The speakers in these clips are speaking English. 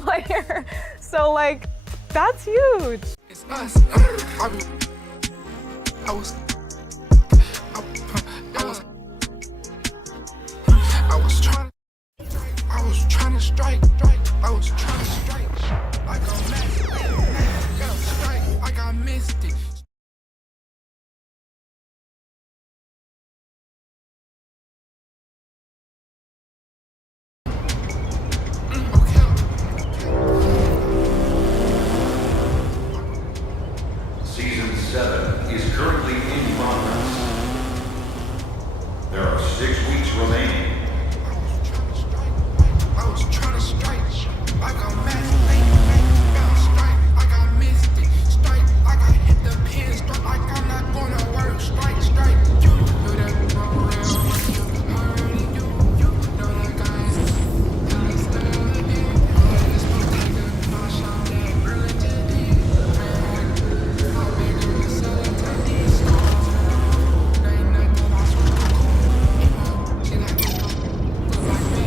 player. So like, that's huge. It's us. I was trying to strike. Like a strike, like I missed it. Season 7 is currently in progress. There are 6 weeks remaining. I was trying to strike like a strike like I missed it. Strike like I hit the pin. Strike like I'm not gonna work. Strike. You know that for real. I already do. You know that guys. It's supposed to take a shot that early today. I'm bigger than selling to these stars. There ain't nothing I swear to God. She like me, look like me.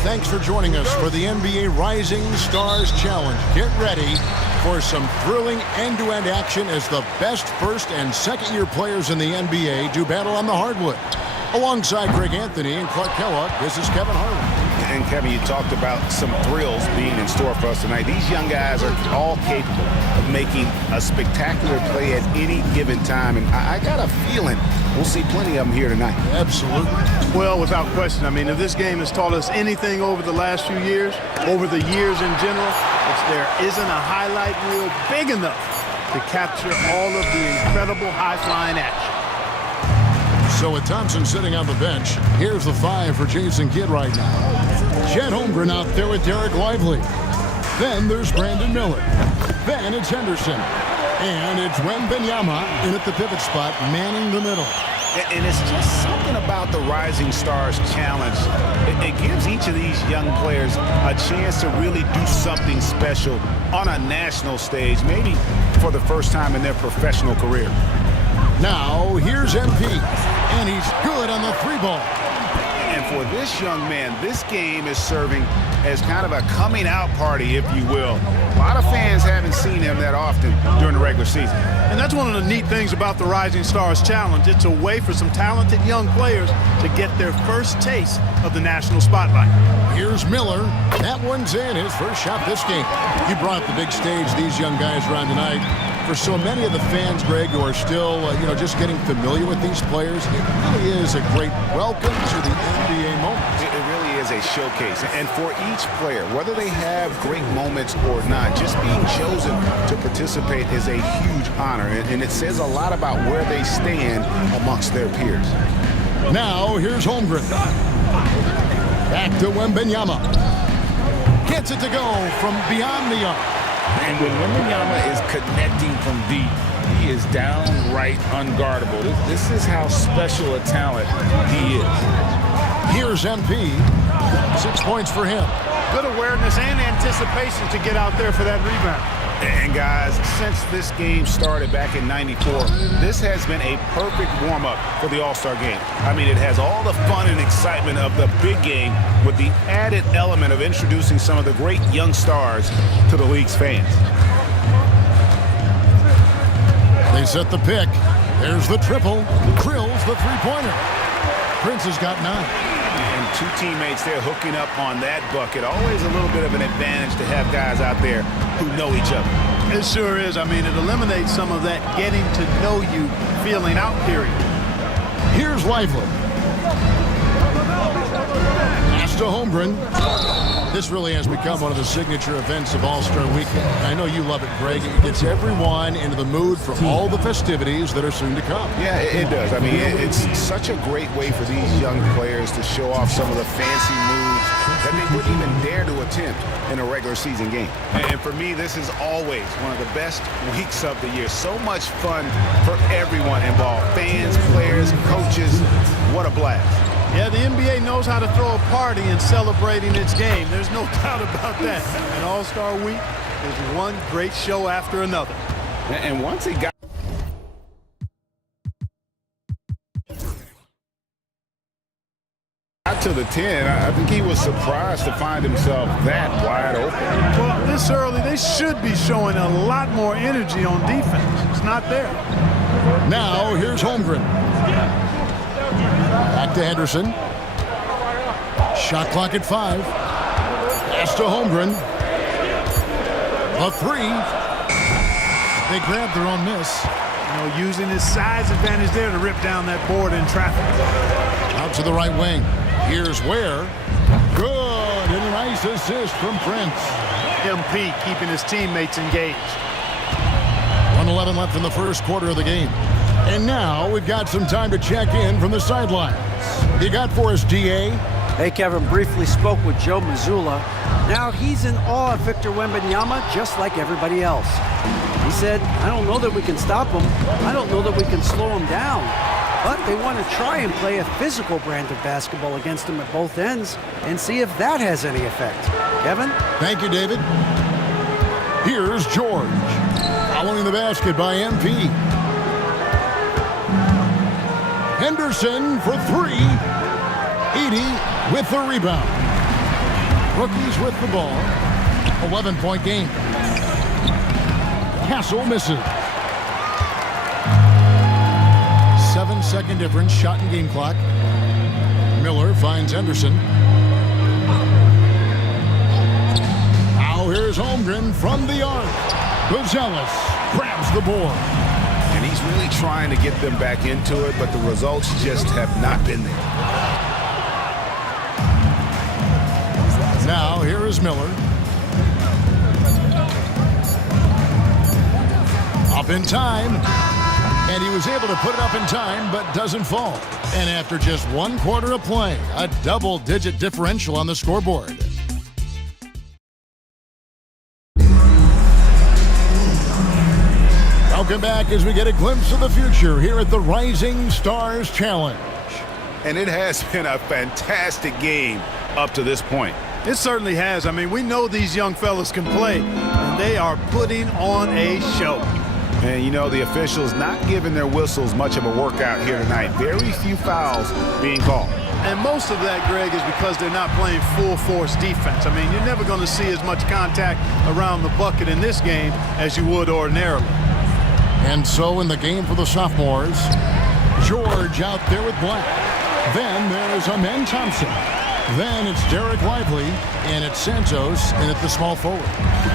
Thanks for joining us for the NBA Rising Stars Challenge. Get ready for some thrilling end-to-end action as the best first and second-year players in the NBA do battle on the hardwood. Alongside Greg Anthony and Clark Kellogg, this is Kevin Harlan. And Kevin, you talked about some thrills being in store for us tonight. These young guys are all capable of making a spectacular play at any given time. And I got a feeling we'll see plenty of them here tonight. Absolutely. Well, without question. I mean, if this game has taught us anything over the last few years, over the years in general, it's there isn't a highlight reel big enough to capture all of the incredible high-flying action. So with Thompson sitting on the bench, here's the 5 for Jason Kidd right now. Chet Holmgren out there with Derek Lively. Then there's Brandon Miller. Then it's Henderson. And it's Wembanyama in at the pivot spot, manning the middle. And it's just something about the Rising Stars Challenge. It gives each of these young players a chance to really do something special on a national stage, maybe for the first time in their professional career. Now, here's MP, and he's good on the 3-ball. And for this young man, this game is serving as kind of a coming-out party, if you will. A lot of fans haven't seen him that often during the regular season. And that's one of the neat things about the Rising Stars Challenge. It's a way for some talented young players to get their first taste of the national spotlight. Here's Miller. That one's in, his first shot this game. He brought the big stage these young guys around tonight. For so many of the fans, Greg, who are still, just getting familiar with these players, it really is a great welcome to the NBA moment. It really is a showcase. And for each player, whether they have great moments or not, just being chosen to participate is a huge honor. And it says a lot about where they stand amongst their peers. Now, here's Holmgren. Back to Wembanyama. Gets it to go from beyond the arc. And when Wembanyama is connecting from deep, he is downright unguardable. This is how special a talent he is. Here's MP. 6 points for him. Good awareness and anticipation to get out there for that rebound. And guys, since this game started back in '94, this has been a perfect warm-up for the All-Star game. I mean, it has all the fun and excitement of the big game with the added element of introducing some of the great young stars to the league's fans. They set the pick. There's the triple. Krill's the 3-pointer. Prince has got 9. And 2 teammates there hooking up on that bucket. Always a little bit of an advantage to have guys out there who know each other. It sure is. I mean, it eliminates some of that getting to know you feeling out period. Here's Lively. Holmgren. This really has become one of the signature events of All-Star Weekend. I know you love it, Greg. It gets everyone into the mood for all the festivities that are soon to come. Yeah, it does. I mean, it's such a great way for these young players to show off some of the fancy moves that they wouldn't even dare to attempt in a regular season game. And for me, this is always one of the best weeks of the year. So much fun for everyone involved. Fans, players, coaches. What a blast. Yeah, the NBA knows how to throw a party in celebrating its game. There's no doubt about that. And All-Star Week is one great show after another. And once he got to the 10, I think he was surprised to find himself that wide open. Well, this early, they should be showing a lot more energy on defense. It's not there. Now, here's Holmgren. Back to Henderson. Shot clock at 5. Pass to Holmgren. A 3. They grabbed their own miss. You know, using his size advantage there to rip down that board in traffic. Out to the right wing. Here's Ware. Good. And a nice assist from Prince. MP keeping his teammates engaged. 1:11 left in the first quarter of the game. And now we've got some time to check in from the sidelines. You got for us, DA? Hey, Kevin, briefly spoke with Joe Mazzulla. Now he's in awe of Victor Wembanyama just like everybody else. He said, I don't know that we can stop him. I don't know that we can slow him down. But they want to try and play a physical brand of basketball against him at both ends and see if that has any effect. Kevin? Thank you, David. Here's George. Following the basket by MP. Henderson for 3. Edey with the rebound. Rookies with the ball. 11-point game. Castle misses. 7-second difference, shot and game clock. Miller finds Henderson. Now here's Holmgren from the arc. Gonzalez grabs the board. And he's really trying to get them back into it, but the results just have not been there. Now here is Miller. Up in time. And he was able to put it up in time, but doesn't fall. And after just 1 quarter of play, a double-digit differential on the scoreboard. Welcome back as we get a glimpse of the future here at the Rising Stars Challenge. And it has been a fantastic game up to this point. It certainly has. I mean, we know these young fellas can play, and they are putting on a show. And, you know, the officials not giving their whistles much of a workout here tonight. Very few fouls being called. And most of that, Greg, is because they're not playing full-force defense. I mean, you're never going to see as much contact around the bucket in this game as you would ordinarily. And so in the game for the sophomores, George out there with Black. Then there's Amen Thompson. Then it's Derek Lively, and it's Santos, and at the small forward.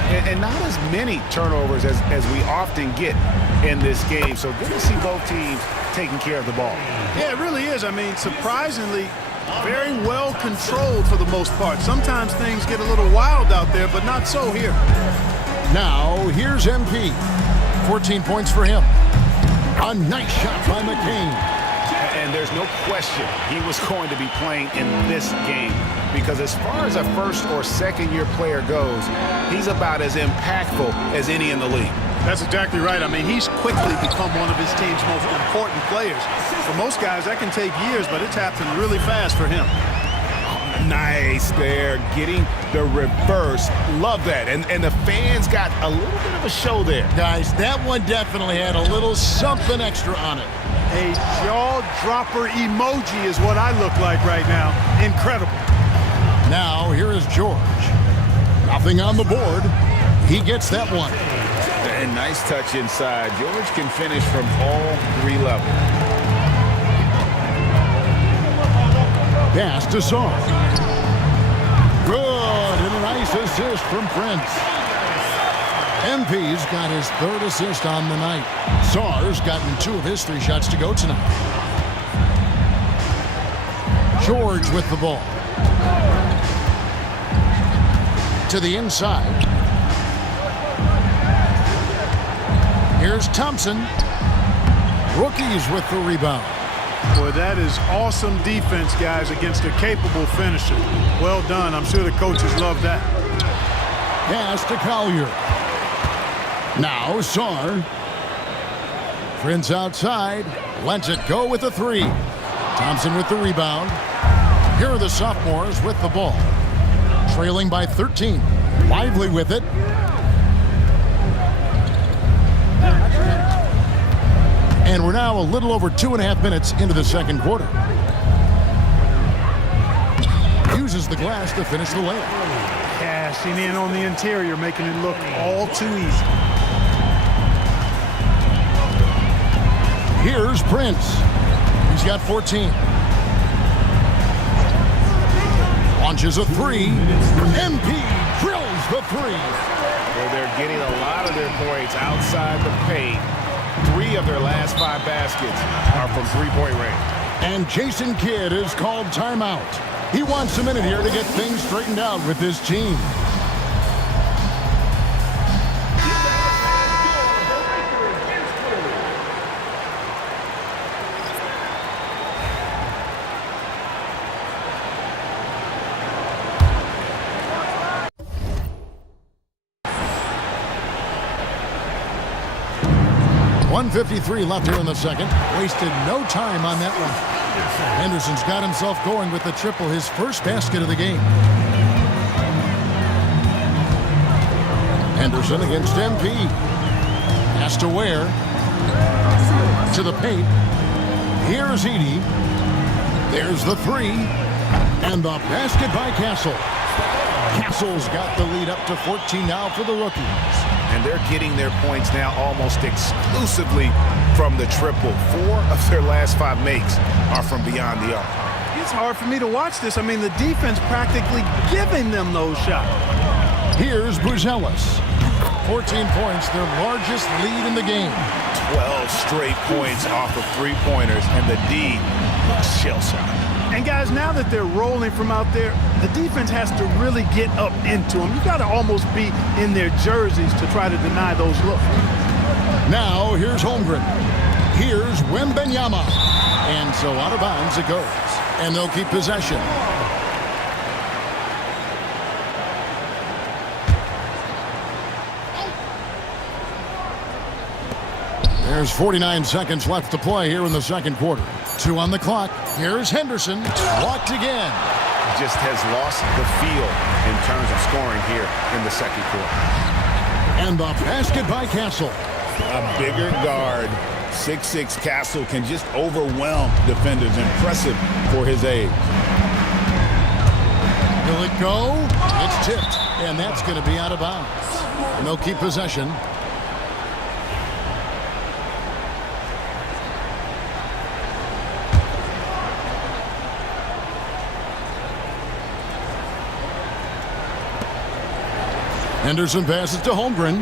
And not as many turnovers as we often get in this game. So good to see both teams taking care of the ball. Yeah, it really is. I mean, surprisingly, very well controlled for the most part. Sometimes things get a little wild out there, but not so here. Now, here's MP. 14 points for him. A nice shot by McCain. And there's no question he was going to be playing in this game, because as far as a first or second year player goes, he's about as impactful as any in the league. That's exactly right. I mean, he's quickly become one of his team's most important players. For most guys, that can take years, but it's happened really fast for him. Nice there, getting the reverse. Love that. And the fans got a little bit of a show there. Guys, that one definitely had a little something extra on it. A jaw-dropper emoji is what I look like right now. Incredible. Now, here is George. Nothing on the board. He gets that one. And nice touch inside. George can finish from all 3 levels. Pass to Saw. Good, and a nice assist from Prince. MP's got his 3rd assist on the night. Saw's gotten 2 of his 3 shots to go tonight. George with the ball. to the inside. Here's Thompson. Rookies with the rebound. Boy, that is awesome defense, guys, against a capable finisher. Well done. I'm sure the coaches love that. Pass to Collier. Now Saar. Prince outside. Lets it go with the three. Thompson with the rebound. Here are the sophomores with the ball. Trailing by 13. Lively with it. And we're now a little over 2.5 minutes into the second quarter. Uses the glass to finish the layup. Cashing in on the interior, making it look all too easy. Here's Prince. He's got 14. Launches a three. MP drills the three. Well, they're getting a lot of their points outside the paint. 3 of their last 5 baskets are from three-point range. And Jason Kidd is called timeout. He wants a minute here to get things straightened out with his team. .153 left here in the second. Wasted no time on that one. Henderson's got himself going with the triple, his first basket of the game. Henderson against MP. Pass to Ware. To the paint. Here's Edey. There's the three. And the basket by Castle. Castle's got the lead up to 14 now for the rookies. And they're getting their points now almost exclusively from the triple. 4 of their last 5 makes are from beyond the arc. It's hard for me to watch this. I mean, the defense practically giving them those shots. Here's Buzelis. 14 points, their largest lead in the game. 12 straight points off of three-pointers, and the D shell-shocked. And guys, now that they're rolling from out there, the defense has to really get up into them. You got to almost be in their jerseys to try to deny those looks. Now here's Holmgren. Here's Wembanyama. And so out of bounds it goes. And they'll keep possession. There's 49 seconds left to play here in the second quarter. 2 on the clock. Here's Henderson. Blocked again. Just has lost the feel in terms of scoring here in the second quarter. And the basket by Castle. A bigger guard, 6'6" Castle, can just overwhelm defenders. Impressive for his age. Will it go? It's tipped. And that's going to be out of bounds. And they'll keep possession. Henderson passes to Holmgren.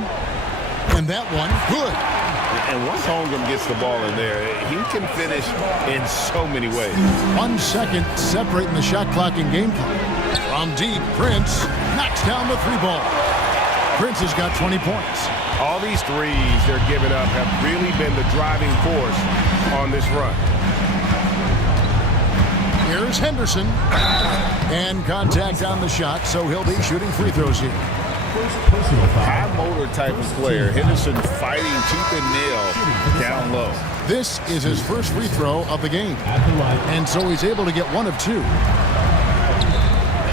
And that one, good. And once Holmgren gets the ball in there, he can finish in so many ways. 1 second separating the shot clock and game clock. From deep, Prince knocks down the 3-ball. Prince has got 20 points. All these threes they're giving up have really been the driving force on this run. Here's Henderson. And contact on the shot, so he'll be shooting free throws here. High motor type of player. Henderson fighting tooth and nail down low. This is his first free throw of the game. And so he's able to get 1 of 2.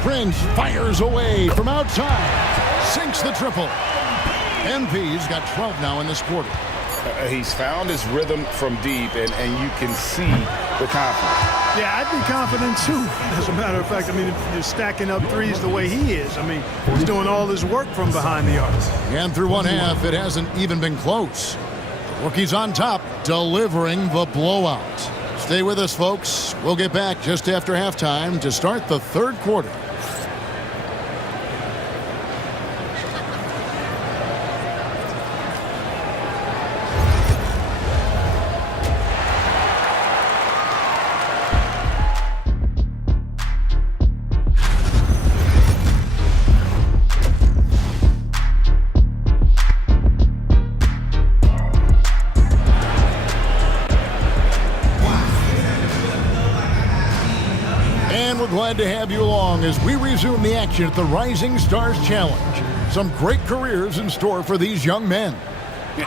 Prince fires away from outside. Sinks the triple. MP's got 12 now in this quarter. He's found his rhythm from deep, and you can see the confidence. Yeah, I'd be confident too. As a matter of fact, I mean, if you're stacking up threes the way he is, I mean, he's doing all his work from behind the arc. And through one half, it hasn't even been close. The rookies on top, delivering the blowout. Stay with us, folks. We'll get back just after halftime to start the third quarter. And we're glad to have you along as we resume the action at the Rising Stars Challenge. Some great careers in store for these young men.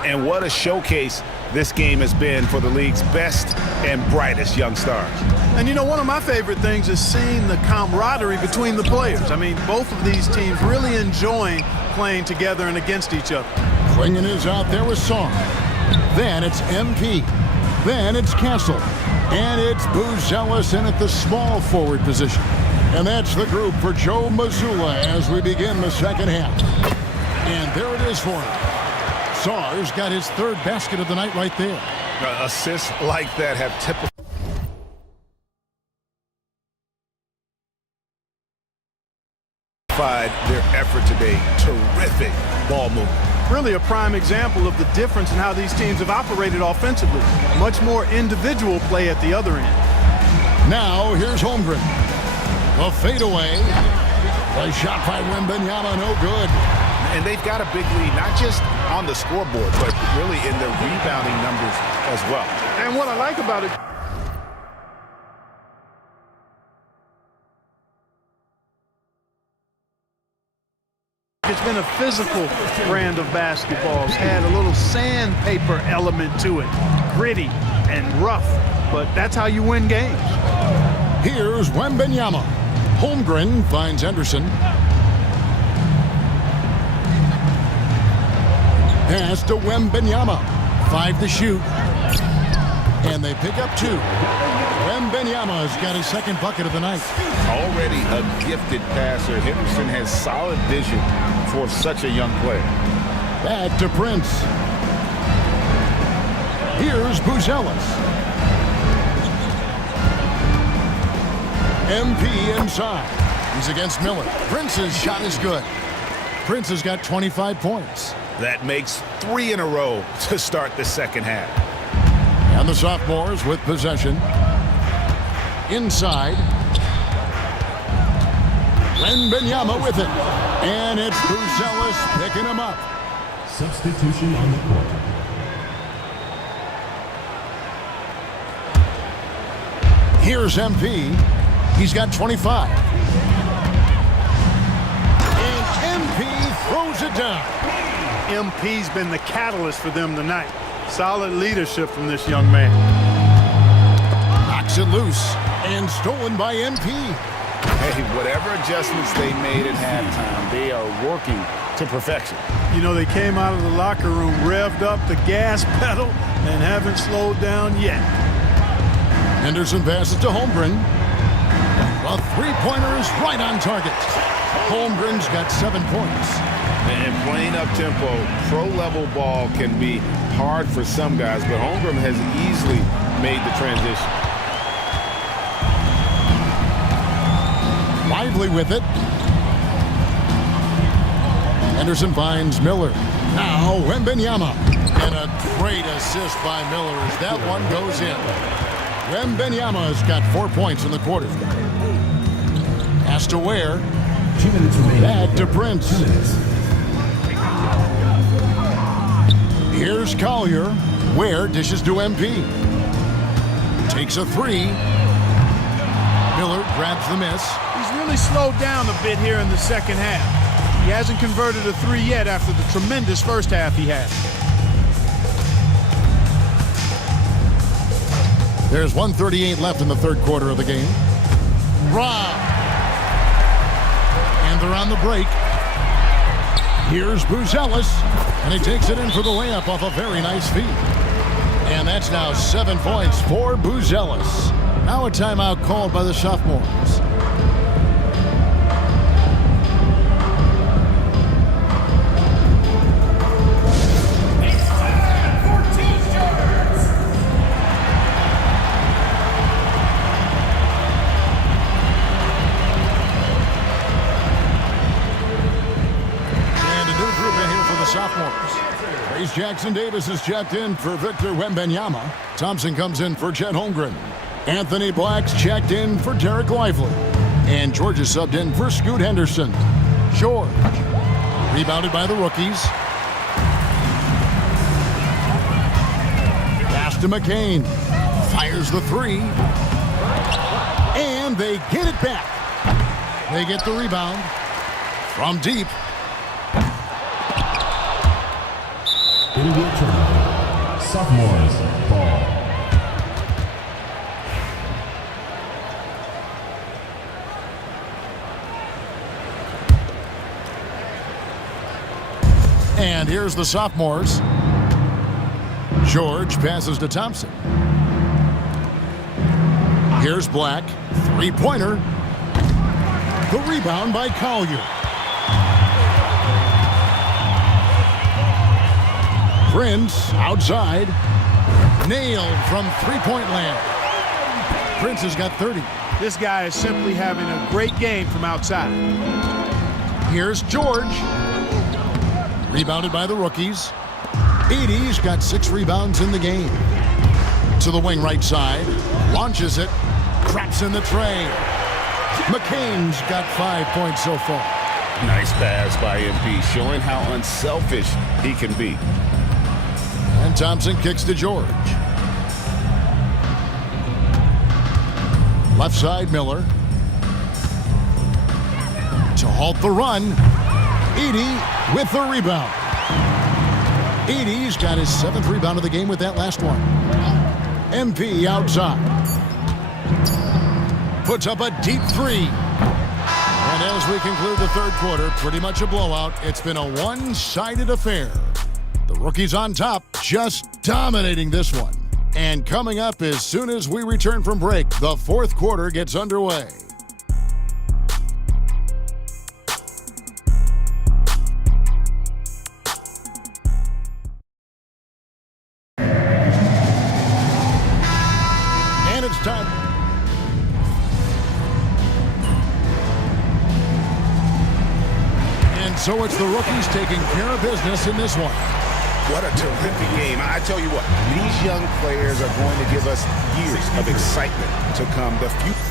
And what a showcase this game has been for the league's best and brightest young stars. And you know, one of my favorite things is seeing the camaraderie between the players. I mean, both of these teams really enjoying playing together and against each other. Klingon is out there with Song. Then it's MP. Then it's Castle. And it's Buzelis in at the small forward position. And that's the group for Joe Mazzulla as we begin the second half. And there it is for him. Saar's got his third basket of the night right there. Assists like that have typified their effort today. Terrific ball movement. Really a prime example of the difference in how these teams have operated offensively. Much more individual play at the other end. Now here's Holmgren. A fadeaway. A shot by Wembanyama, no good. And they've got a big lead, not just on the scoreboard, but really in their rebounding numbers as well. And what I like about it, it's been a physical brand of basketball. It's had a little sandpaper element to it. Gritty and rough, but that's how you win games. Here's Wembanyama. Holmgren finds Henderson. Pass to Wembanyama. 5 to shoot. And they pick up 2. Wembanyama's got his second bucket of the night. Already a gifted passer, Henderson has solid vision for such a young player. Back to Prince. Here's Buzelis. MP inside. He's against Miller. Prince's shot is good. Prince has got 25 points. That makes 3 in a row to start the second half. And the sophomores with possession. Inside. Wembanyama with it. And it's Buzelis picking him up. Substitution on the court. Here's MP. He's got 25. And MP throws it down. MP's been the catalyst for them tonight. Solid leadership from this young man. Knocks it loose and stolen by MP. Hey, whatever adjustments they made at halftime, they are working to perfection. You know, they came out of the locker room, revved up the gas pedal, and haven't slowed down yet. Henderson passes to Holmgren. A three-pointer is right on target. Holmgren's got 7 points. And playing up-tempo, pro-level ball can be hard for some guys, but Holmgren has easily made the transition. Lively with it. Henderson finds Miller. Now Wembanyama. And a great assist by Miller as that one goes in. Wembanyama's got 4 points in the quarter. Pass to Ware. 2 minutes remaining. Back to Prince. 2 minutes. Here's Collier. Ware dishes to MP. Takes a 3. Miller grabs the miss. He's really slowed down a bit here in the second half. He hasn't converted a 3 yet after the tremendous first half he had. There's 1:38 left in the third quarter of the game. Rob. And they're on the break. Here's Buzelis. And he takes it in for the layup off a very nice feed. And that's now 7 points for Buzelis. Now a timeout called by the sophomores. Jackson Davis is checked in for Victor Wembanyama. Thompson comes in for Chet Holmgren. Anthony Black's checked in for Derek Lively. And George is subbed in for Scoot Henderson. George. Rebounded by the rookies. Pass to McCain. Fires the 3. And they get it back. They get the rebound from deep. It'll be a turnover. Sophomores ball. And here's the sophomores. George passes to Thompson. Here's Black. Three-pointer. The rebound by Collier. Prince outside. Nailed from three-point land. Prince has got 30. This guy is simply having a great game from outside. Here's George. Rebounded by the rookies. Edie's got 6 rebounds in the game. To the wing right side. Launches it. Craps in the tray. McCain's got 5 points so far. Nice pass by MP, showing how unselfish he can be. And Thompson kicks to George. Left side, Miller. To halt the run. Edie with the rebound. Edie's got his 7th rebound of the game with that last one. MP outside. Puts up a deep 3. And as we conclude the third quarter, pretty much a blowout. It's been a one-sided affair. The rookies on top, just dominating this one. And coming up as soon as we return from break, the fourth quarter gets underway. And it's time. And so it's the rookies taking care of business in this one. What a terrific game. I tell you what, these young players are going to give us years of excitement to come. The future.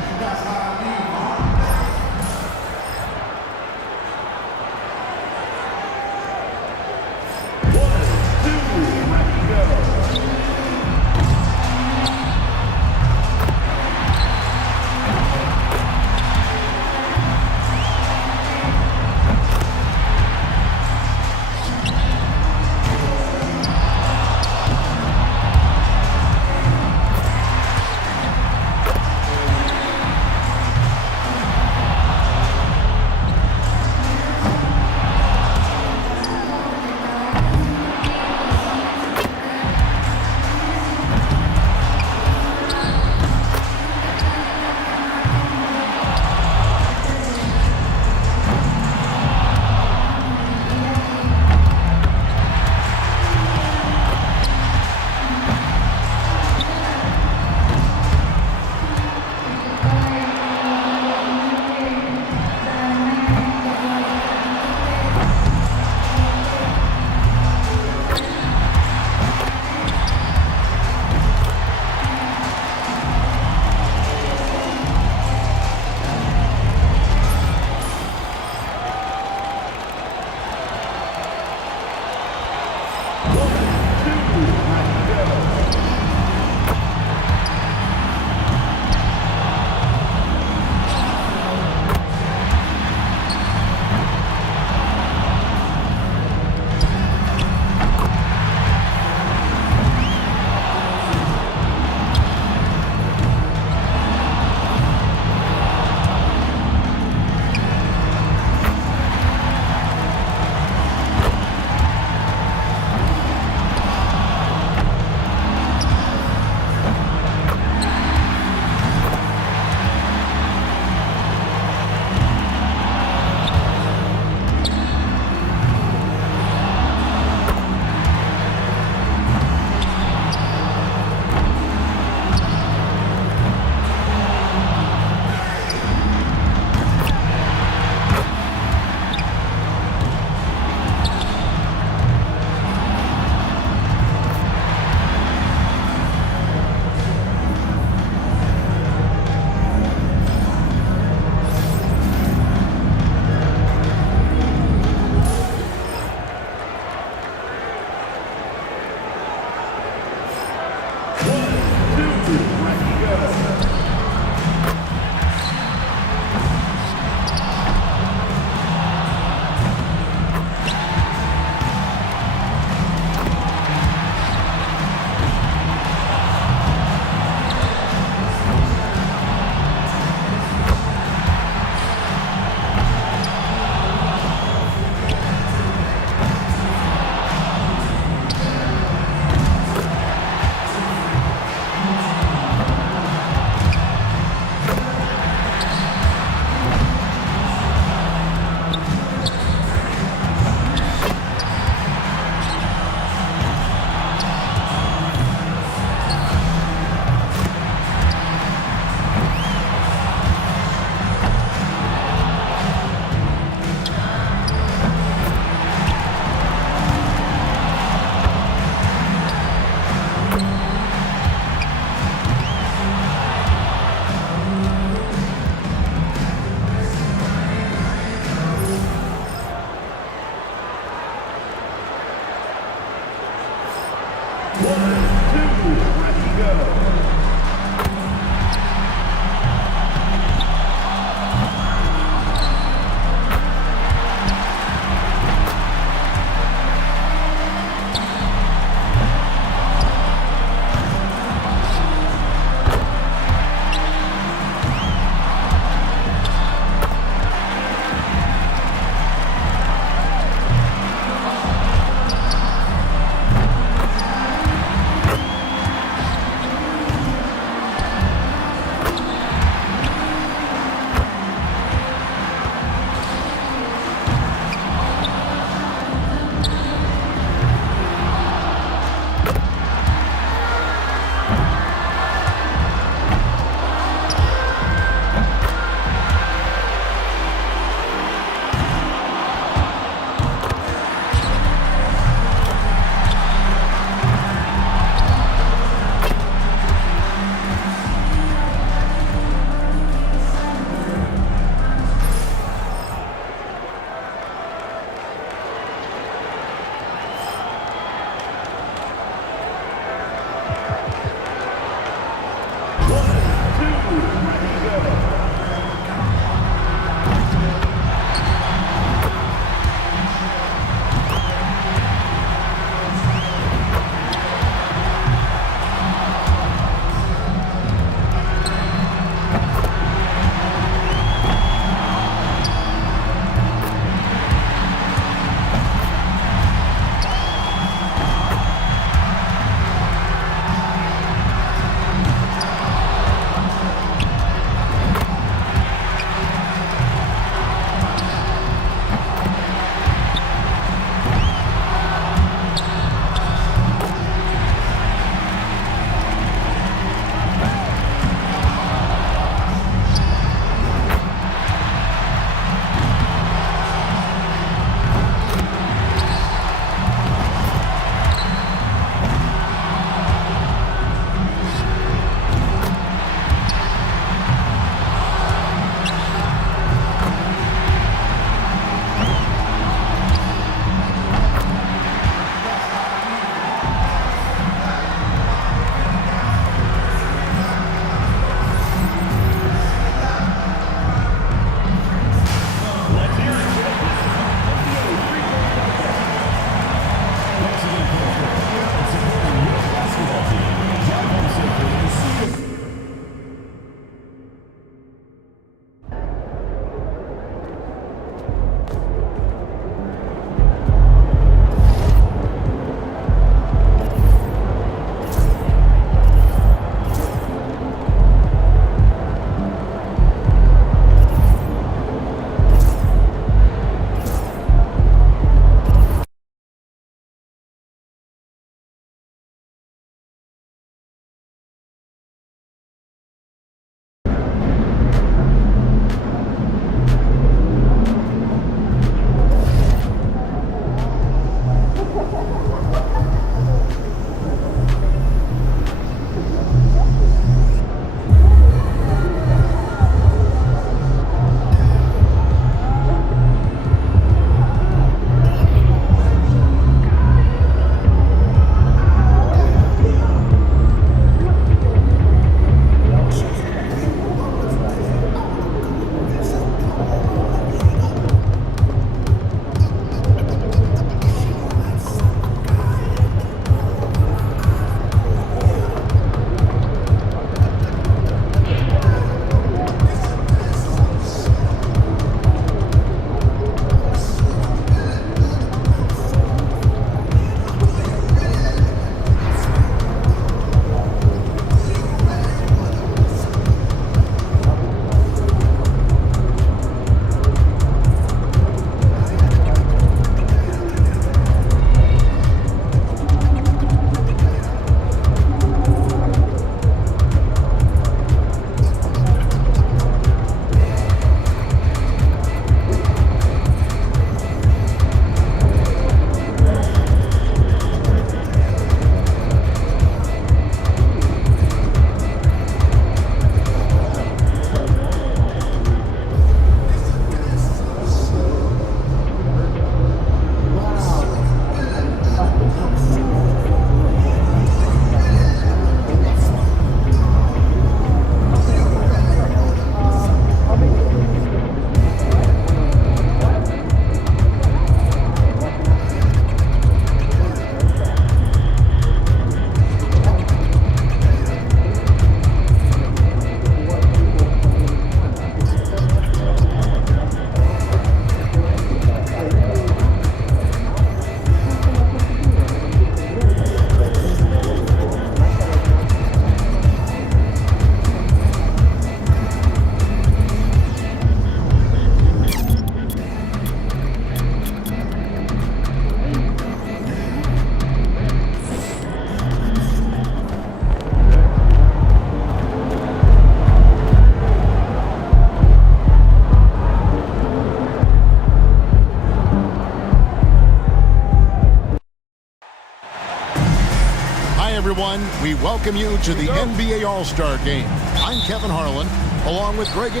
everyone. We welcome you to the NBA All-Star Game. I'm Kevin Harlan, along with Greg. He's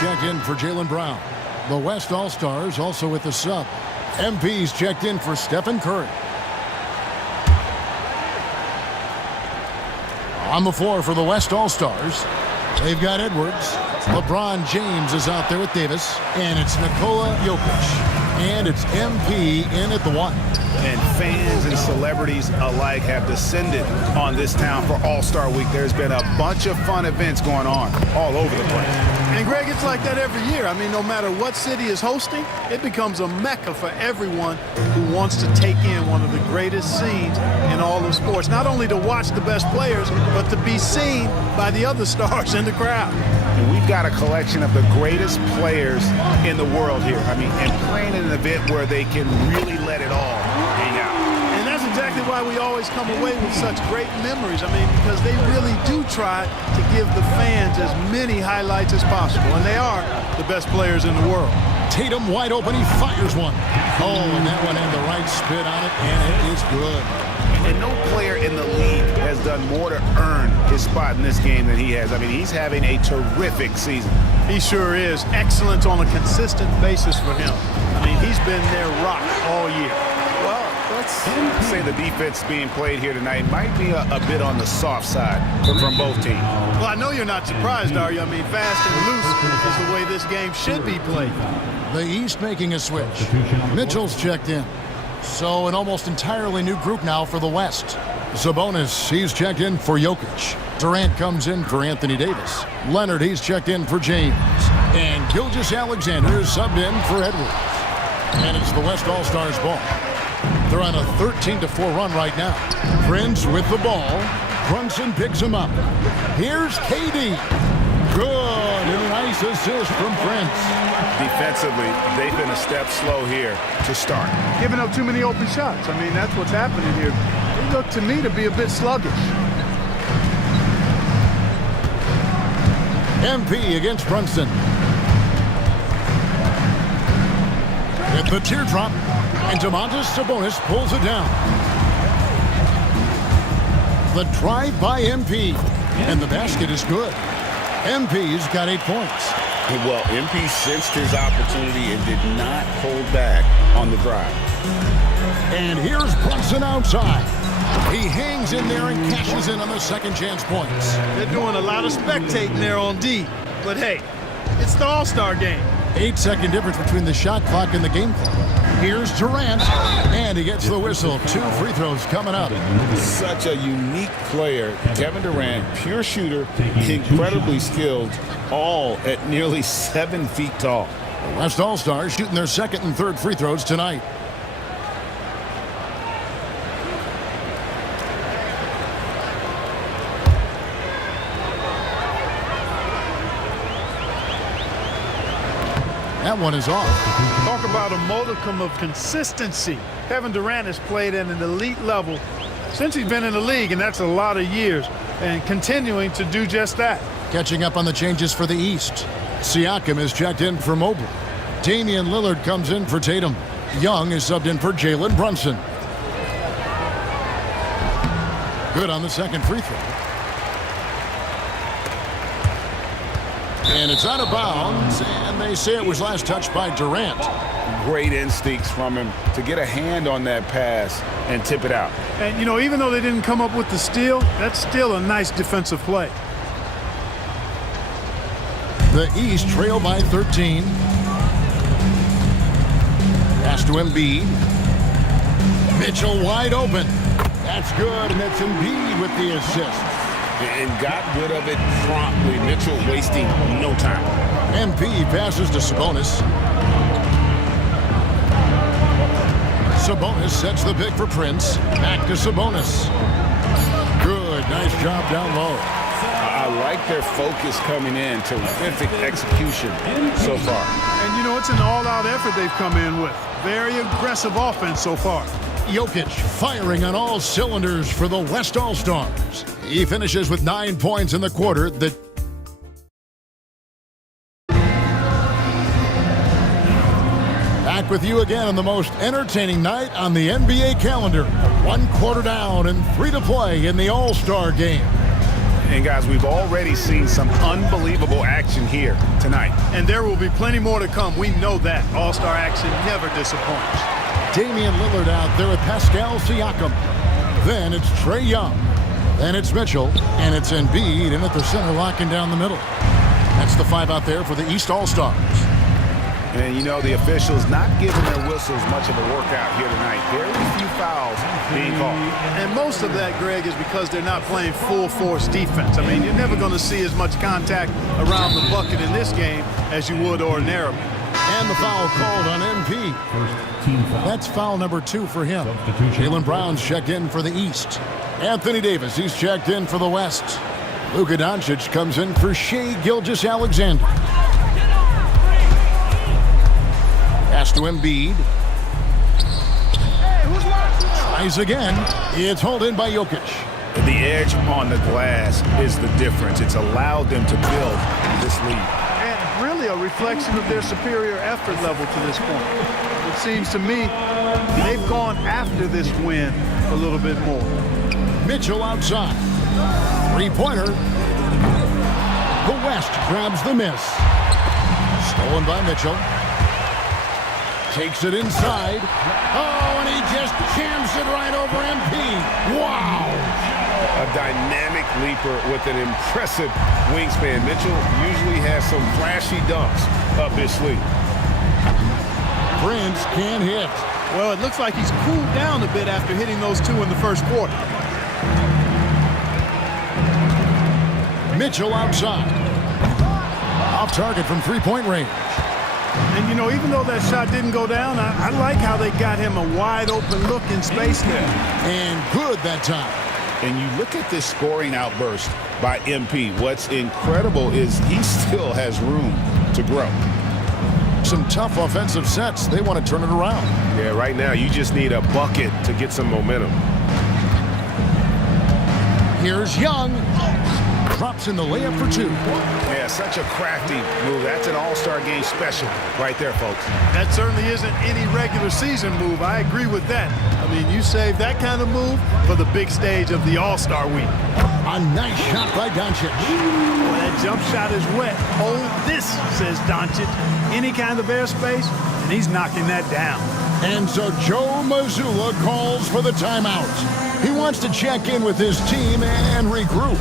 checked in for Jaylen Brown. The West All-Stars also with the sub. MP's checked in for Stephen Curry. On the floor for the West All-Stars, they've got Edwards. LeBron James is out there with Davis. And it's Nikola Jokic. And it's MP in at the 1. And fans and celebrities alike have descended on this town for All-Star Week. There's been a bunch of fun events going on all over the place. And Greg, it's like that every year. I mean, no matter what city is hosting, it becomes a mecca for everyone who wants to take in one of the greatest scenes in all of sports. Not only to watch the best players, but to be seen by the other stars in the crowd. And we've got a collection of the greatest players in the world here. I mean, and playing in an event where they can really let it all hang out. And that's exactly why we always come away with such great memories. I mean, because they really do try to give the fans as many highlights as possible. And they are the best players in the world. Tatum wide open, he fires one. Oh, and that one had the right spin on it, and it is good. And no player in the league has done more to earn his spot in this game than he has. I mean, he's having a terrific season. He sure is. Excellent on a consistent basis for him. I mean, he's been their rock all year. Well, let's say the defense being played here tonight might be a bit on the soft side from both teams. Well, I know you're not surprised, are you? I mean, fast and loose is the way this game should be played. The East making a switch. Mitchell's checked in. So an almost entirely new group now for the West. Sabonis, he's checked in for Jokic. Durant comes in for Anthony Davis. Leonard, he's checked in for James. And Gilgeous-Alexander is subbed in for Edwards. And it's the West All-Stars ball. They're on a 13-4 run right now. Prince with the ball. Brunson picks him up. Here's KD. Good, and a nice assist from Prince. Defensively, they've been a step slow here to start. Giving up too many open shots. I mean, that's what's happening here. They look to me to be a bit sluggish. MP against Brunson. With the teardrop, and Domantas Sabonis pulls it down. The drive by MP, and the basket is good. MP's got 8 points. Well, MP sensed his opportunity and did not hold back on the drive. And here's Brunson outside. He hangs in there and cashes in on the second chance points. They're doing a lot of spectating there on D. But hey, it's the All-Star game. 8-second difference between the shot clock and the game clock. Here's Durant, and he gets the whistle. 2 free throws coming up. Such a unique player. Kevin Durant, pure shooter, incredibly skilled, all at nearly 7 feet tall. The West All-Stars shooting their second and third free throws tonight. That one is off. Talk about a modicum of consistency. Kevin Durant has played at an elite level since he's been in the league, and that's a lot of years, and continuing to do just that. Catching up on the changes for the East. Siakam is checked in for Mobley. Damian Lillard comes in for Tatum. Young is subbed in for Jalen Brunson. Good on the second free throw. And it's out of bounds, and they say it was last touched by Durant. Great instincts from him to get a hand on that pass and tip it out. And, you know, even though they didn't come up with the steal, that's still a nice defensive play. The East trail by 13. Pass to Embiid. Mitchell wide open. That's good, and it's Embiid with the assist. And got rid of it promptly. Mitchell wasting no time. MP passes to Sabonis. Sabonis sets the pick for Prince. Back to Sabonis. Good, nice job down low. I like their focus coming in. Terrific execution so far. And, you know, it's an all-out effort they've come in with. Very aggressive offense so far. Jokic firing on all cylinders for the West All-Stars. He finishes with 9 points in the quarter. Back with you again on the most entertaining night on the NBA calendar. 1 quarter down and 3 to play in the All-Star game. And guys, we've already seen some unbelievable action here tonight. And there will be plenty more to come. We know that. All-Star action never disappoints. Damian Lillard out there with Pascal Siakam. Then it's Trae Young. Then it's Mitchell. And it's Embiid in at the center, locking down the middle. That's the 5 out there for the East All-Stars. And you know, the officials not giving their whistles much of a workout here tonight. Very few fouls being called. And most of that, Greg, is because they're not playing full-force defense. I mean, you're never going to see as much contact around the bucket in this game as you would ordinarily. And the foul called on MP. First team foul. That's foul number 2 for him. Substitution. Jaylen Brown's checked in for the East. Anthony Davis, he's checked in for the West. Luka Doncic comes in for Shai Gilgeous-Alexander. Pass to Embiid. Tries again. It's hauled in by Jokic. The edge on the glass is the difference. It's allowed them to build this lead. And really a reflection of their superior effort level to this point. It seems to me they've gone after this win a little bit more. Mitchell outside. Three-pointer. The West grabs the miss. Stolen by Mitchell. Takes it inside. Oh, and he just jams it right over MP. Wow. A dynamic leaper with an impressive wingspan. Mitchell usually has some flashy dunks up his sleeve. Prince can't hit. Well, it looks like he's cooled down a bit after hitting those 2 in the first quarter. Mitchell outside. Off target from three-point range. And, you know, even though that shot didn't go down, I like how they got him a wide-open look in space there. And good that time. And you look at this scoring outburst by MP. What's incredible is he still has room to grow. Some tough offensive sets. They want to turn it around. Yeah, right now you just need a bucket to get some momentum. Here's Young. Drops in the layup for 2. Yeah, such a crafty move. That's an All-Star game special right there, folks. That certainly isn't any regular season move. I agree with that. I mean, you save that kind of move for the big stage of the All-Star week. A nice shot by Doncic. Boy, that jump shot is wet. Hold this, says Doncic. Any kind of airspace, and he's knocking that down. And so Joe Mazzulla calls for the timeout. He wants to check in with his team and regroup.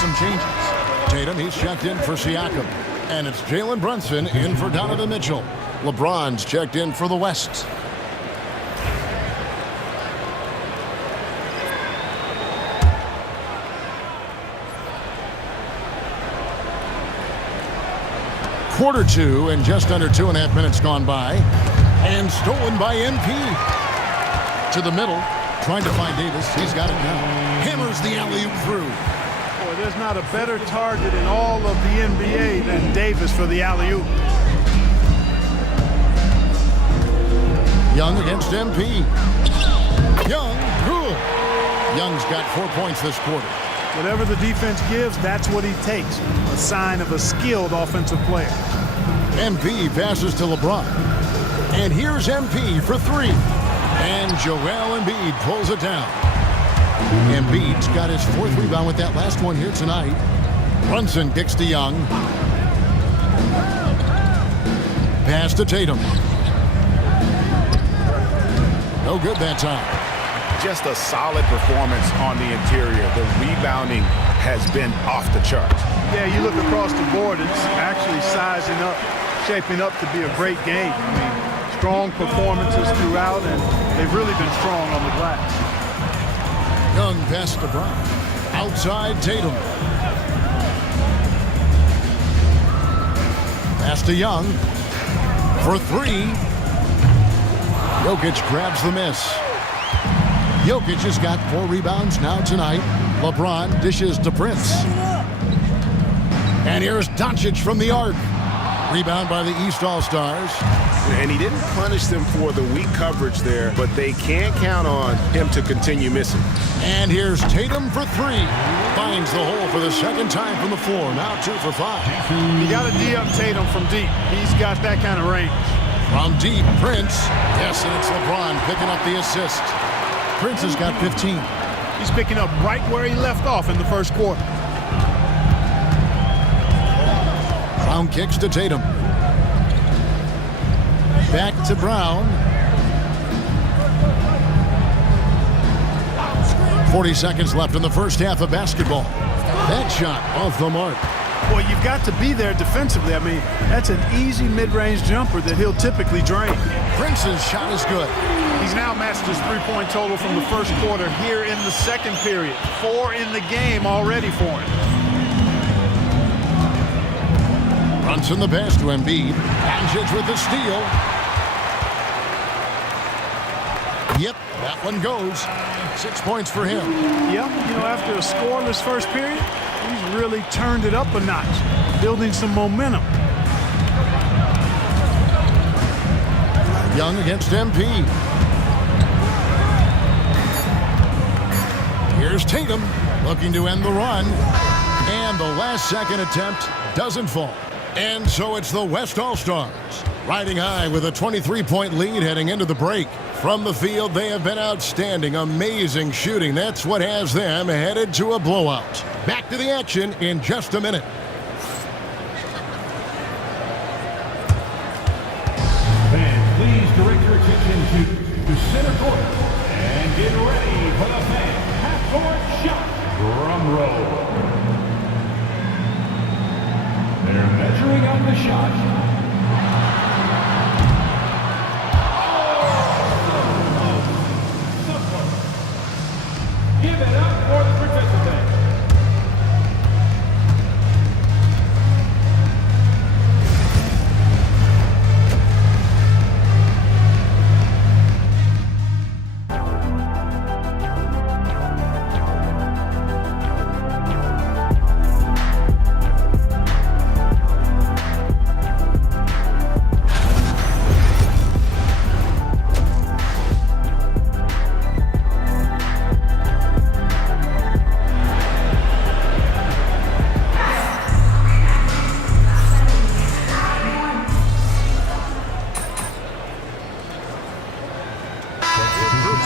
Some changes. Tatum, he's checked in for Siakam. And it's Jalen Brunson in for Donovan Mitchell. LeBron's checked in for the West. Quarter 2 and just under 2.5 minutes gone by. And stolen by MP. To the middle. Trying to find Davis. He's got it now. Hammers the alley-oop through. There's not a better target in all of the NBA than Davis for the alley-oop. Young against MP. Young, good. Young's got 4 points this quarter. Whatever the defense gives, that's what he takes. A sign of a skilled offensive player. MP passes to LeBron. And here's MP for three. And Joel Embiid pulls it down. Embiid's got his fourth rebound with that last one here tonight. Brunson kicks to Young. Pass to Tatum. No good that time. Just a solid performance on the interior. The rebounding has been off the charts. Yeah, you look across the board, it's actually sizing up, shaping up to be a great game. I mean, strong performances throughout, and they've really been strong on the glass. Young pass to Brown. Outside Tatum. Pass to Young. For three. Jokic grabs the miss. Jokic has got 4 rebounds now tonight. LeBron dishes to Prince. And here's Doncic from the arc. Rebound by the East All-Stars. And he didn't punish them for the weak coverage there, but they can't count on him to continue missing. And here's Tatum for 3. Finds the hole for the second time from the floor. Now 2 for 5. You got to D up Tatum from deep. He's got that kind of range. From deep, Prince. Yes, and it's LeBron picking up the assist. Prince has got 15. He's picking up right where he left off in the first quarter. Brown kicks to Tatum. Back to Brown. 40 seconds left in the first half of basketball. That shot off the mark. Boy, you've got to be there defensively. I mean, that's an easy mid-range jumper that he'll typically drain. Prince's shot is good. He's now matched his three-point total from the first quarter here in the second period. 4 in the game already for him. Brunson the pass to Embiid. Doncic with the steal. Yep, that one goes. 6 points for him. Yep, you know, after a scoreless first period, he's really turned it up a notch, building some momentum. Young against MP. Here's Tatum looking to end the run. And the last second attempt doesn't fall. And so it's the West All-Stars riding high with a 23-point lead heading into the break. From the field, they have been outstanding. Amazing shooting. That's what has them headed to a blowout. Back to the action in just a minute. Fans, please direct your attention to center court and get ready for the fan half-court shot. Drum roll. They're measuring up the shot. Give it up for the participant.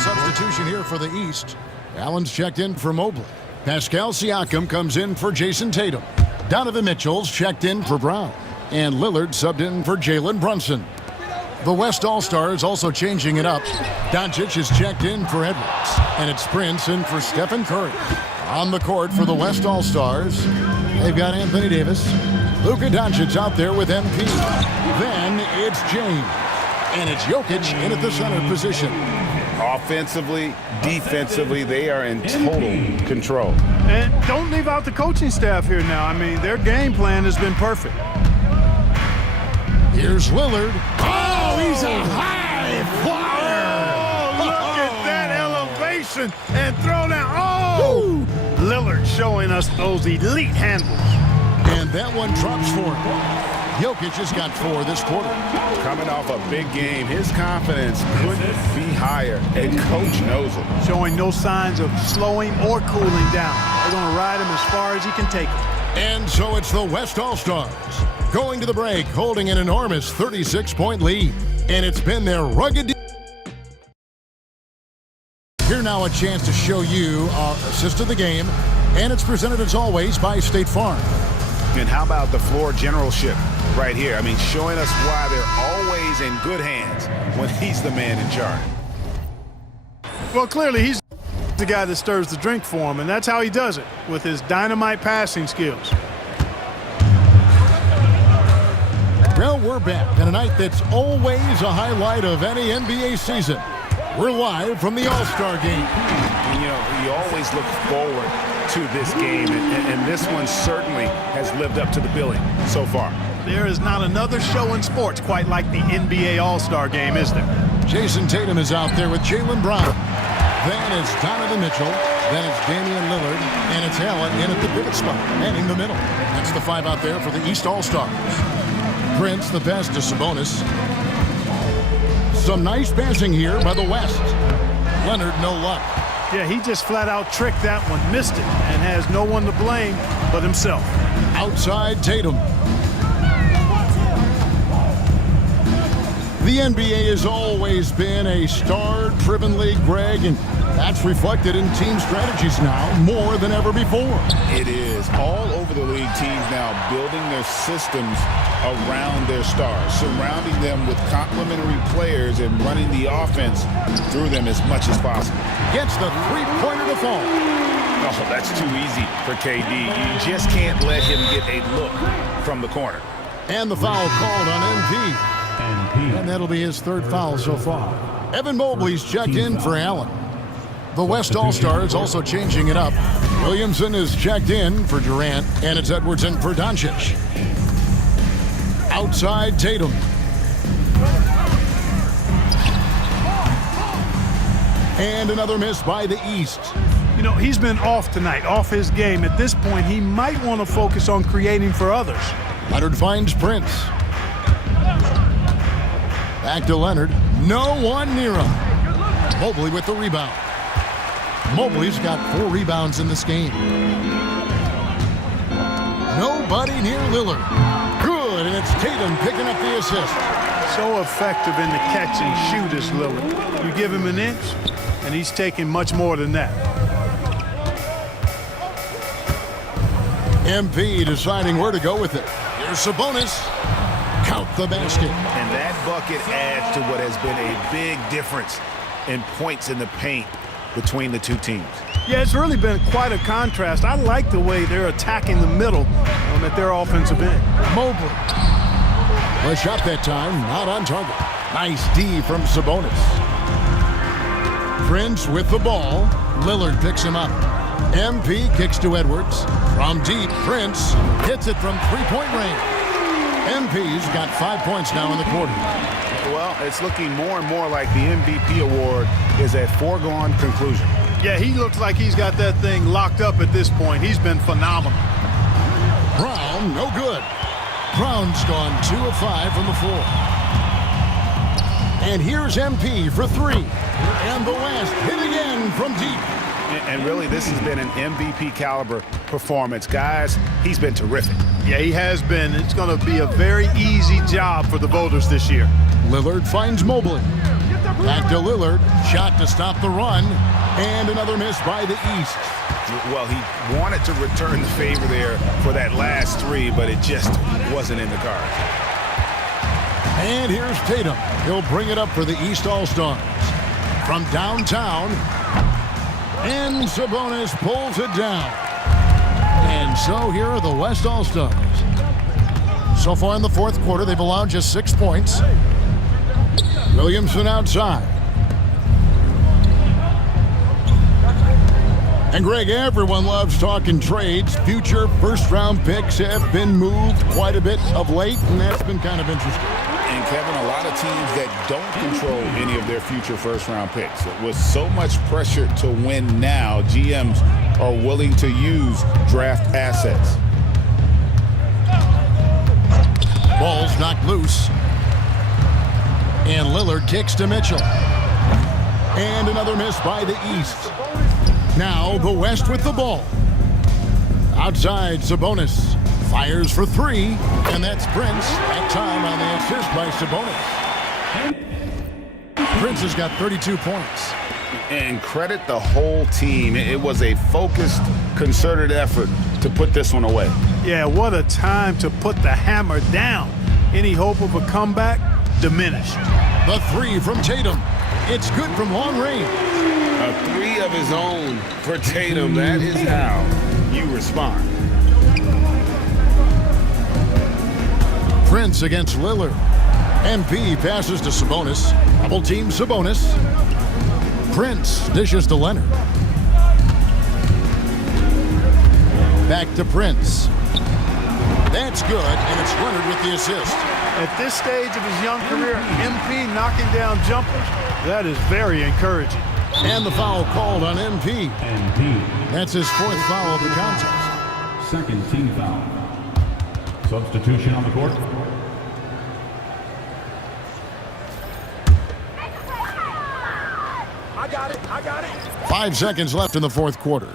Substitution here for the East. Allen's checked in for Mobley. Pascal Siakam comes in for Jason Tatum. Donovan Mitchell's checked in for Brown. And Lillard subbed in for Jalen Brunson. The West All-Stars also changing it up. Doncic is checked in for Edwards. And it's Prince in for Stephen Curry. On the court for the West All-Stars, they've got Anthony Davis. Luka Doncic out there with MP. Then it's James. And it's Jokic in at the center position. Offensively, defensively, they are in total control. And don't leave out the coaching staff here now. I mean, their game plan has been perfect. Here's Lillard. Oh, he's a high flyer. Oh, look at that elevation and throw down. Oh, Lillard showing us those elite handles. And that one drops for him. Jokic has got 4 this quarter. Coming off a big game, his confidence couldn't be higher, and coach knows it. Showing no signs of slowing or cooling down. They're going to ride him as far as he can take him. And so it's the West All-Stars going to the break, holding an enormous 36-point lead. And it's been their rugged... Here now a chance to show you our assist of the game, and it's presented as always by State Farm. And how about the floor generalship right here? I mean, showing us why they're always in good hands when he's the man in charge. Well, clearly he's the guy that stirs the drink for him, and that's how he does it, with his dynamite passing skills. Well, we're back on a night that's always a highlight of any NBA season. We're live from the All-Star game. And, you know, you always look forward to this game, and this one certainly has lived up to the billing so far. There is not another show in sports quite like the NBA All-Star game, is there? Jason Tatum is out there with Jaylen Brown. Then it's Donovan Mitchell. Then it's Damian Lillard. And it's Allen in at the pivot spot, manning the middle. That's the 5 out there for the East All-Stars. Prince, the pass to Sabonis. Some nice passing here by the West. Leonard, no luck. Yeah, he just flat out tricked that one, missed it, and has no one to blame but himself. Outside Tatum. The NBA has always been a star-driven league, Greg, and that's reflected in team strategies now more than ever before. It is. All over the league, teams now building their systems around their stars, surrounding them with complementary players and running the offense through them as much as possible. Gets the three-pointer to fall. Oh, that's too easy for KD. You just can't let him get a look from the corner. And the foul called on MP. And that'll be his 3rd foul so far. Evan Mobley's checked in for Allen. The West All-Stars also changing it up. Williamson is checked in for Durant, and it's Edwards in for Doncic. Outside Tatum. And another miss by the East. You know, he's been off tonight, off his game. At this point, he might want to focus on creating for others. Leonard finds Prince. Back to Leonard. No one near him. Mobley with the rebound. Mobley's got 4 rebounds in this game. Nobody near Lillard. Good, and it's Tatum picking up the assist. So effective in the catch and shoot is Lillard. You give him an inch, and he's taking much more than that. MP deciding where to go with it. Here's Sabonis. Count the basket. And that bucket adds to what has been a big difference in points in the paint between the two teams. Yeah, it's really been quite a contrast. I like the way they're attacking the middle at their offensive end. Mobley. The shot that time, not on target. Nice D from Sabonis. Prince with the ball. Lillard picks him up. MP kicks to Edwards. From deep, Prince hits it from three-point range. MP's got 5 points now in the quarter. Well, it's looking more and more like the MVP award is a foregone conclusion. Yeah, he looks like he's got that thing locked up at this point. He's been phenomenal. Brown, no good. Brown's gone 2 of 5 from the floor. And here's MP for 3. And the West hit again from deep. And really, this has been an MVP caliber performance. Guys, he's been terrific. Yeah, he has been. It's going to be a very easy job for the voters this year. Lillard finds Mobley. Back to Lillard. Shot to stop the run. And another miss by the East. Well, he wanted to return the favor there for that last 3, but it just wasn't in the cards. And here's Tatum. He'll bring it up for the East All-Stars. From downtown. And Sabonis pulls it down. And so here are the West All-Stars. So far in the fourth quarter, they've allowed just 6 points. Williamson outside. And Greg, everyone loves talking trades. Future first-round picks have been moved quite a bit of late, and that's been kind of interesting. And Kevin, a lot of teams that don't control any of their future first-round picks. With so much pressure to win now, GMs are willing to use draft assets. Ball knocked loose. And Lillard kicks to Mitchell. And another miss by the East. Now the West with the ball. Outside, Sabonis fires for three, and that's Prince at time on the assist by Sabonis. Prince has got 32 points. And credit the whole team. It was a focused, concerted effort to put this one away. Yeah, what a time to put the hammer down. Any hope of a comeback diminished. The three from Tatum. It's good from long range. A three of his own for Tatum. That is how you respond. Prince against Lillard. MP passes to Sabonis. Double team Sabonis. Prince dishes to Leonard. Back to Prince. That's good, and it's Leonard with the assist. At this stage of his young career, MP knocking down jumpers, that is very encouraging. And the foul called on MP. MP. That's his fourth foul of the contest. Second team foul. Substitution on the court. I got it. 5 seconds left in the fourth quarter. So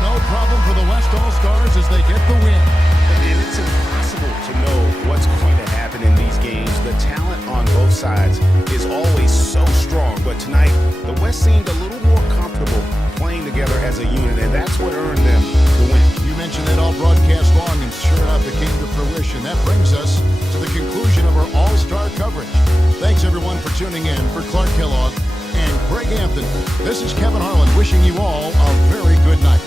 no problem for the West All-Stars as they get the win. And it's impossible to know what's going to happen in these games. The talent on both sides is always so strong. But tonight, the West seemed a little more comfortable playing together as a unit, and that's what earned them the win. You mentioned that all broadcast long, and sure enough, it came to fruition. That brings us to the conclusion of our All-Star coverage. Thanks, everyone, for tuning in. For Clark Kellogg and Greg Anthony, this is Kevin Harlan wishing you all a very good night.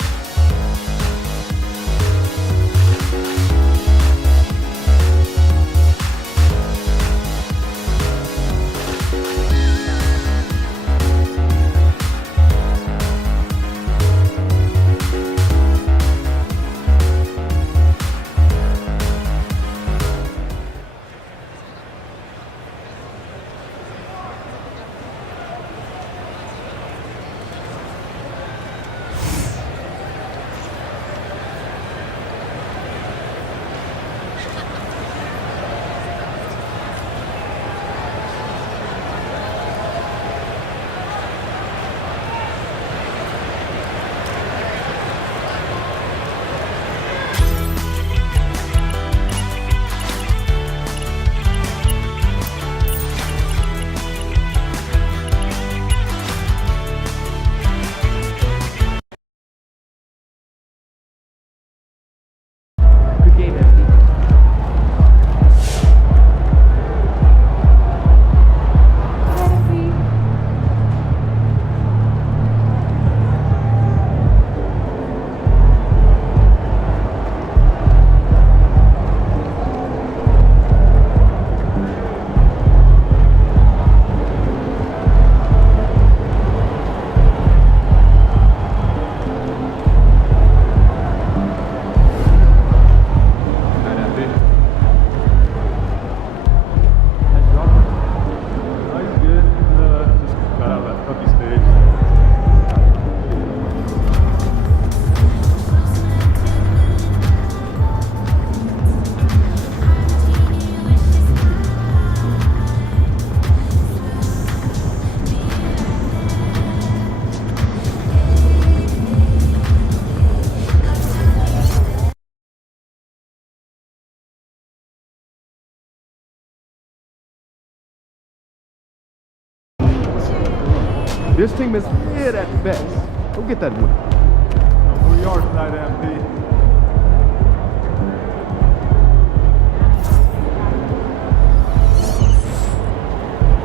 This team is mid at best. Go get that win. Who we are tonight, MP.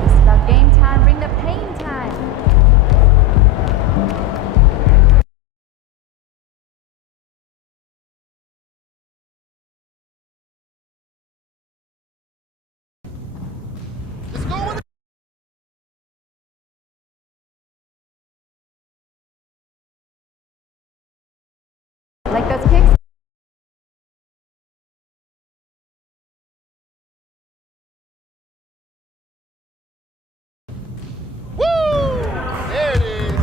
It's about game time. Bring the pain time. Like those kicks? There it is.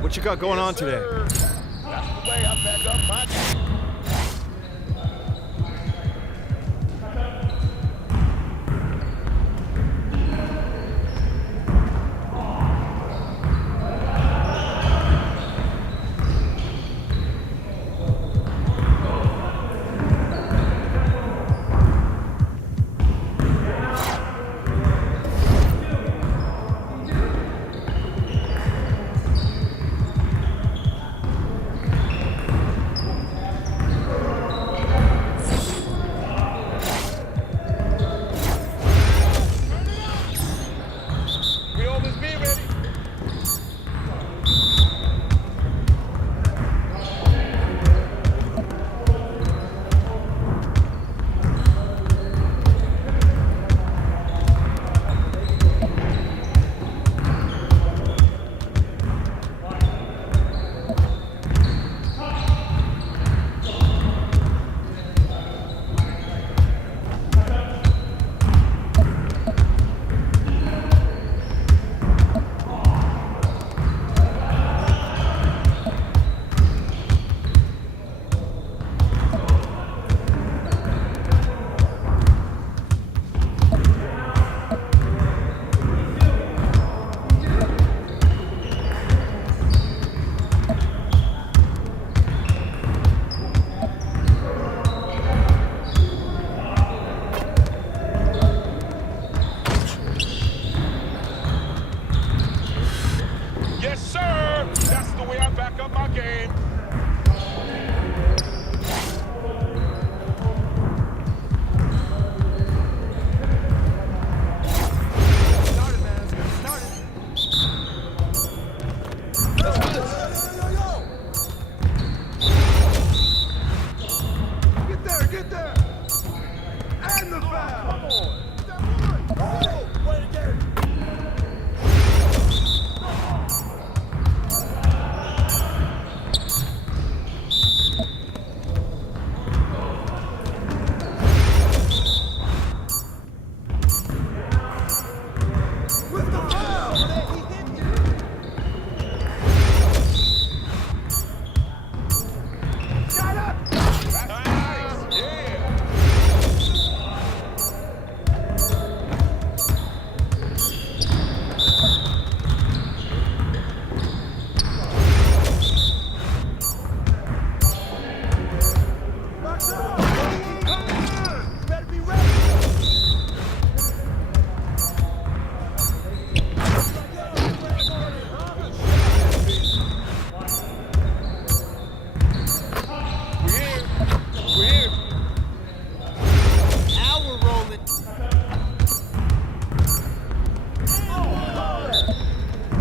What you got going on today? That's the way I back up my team.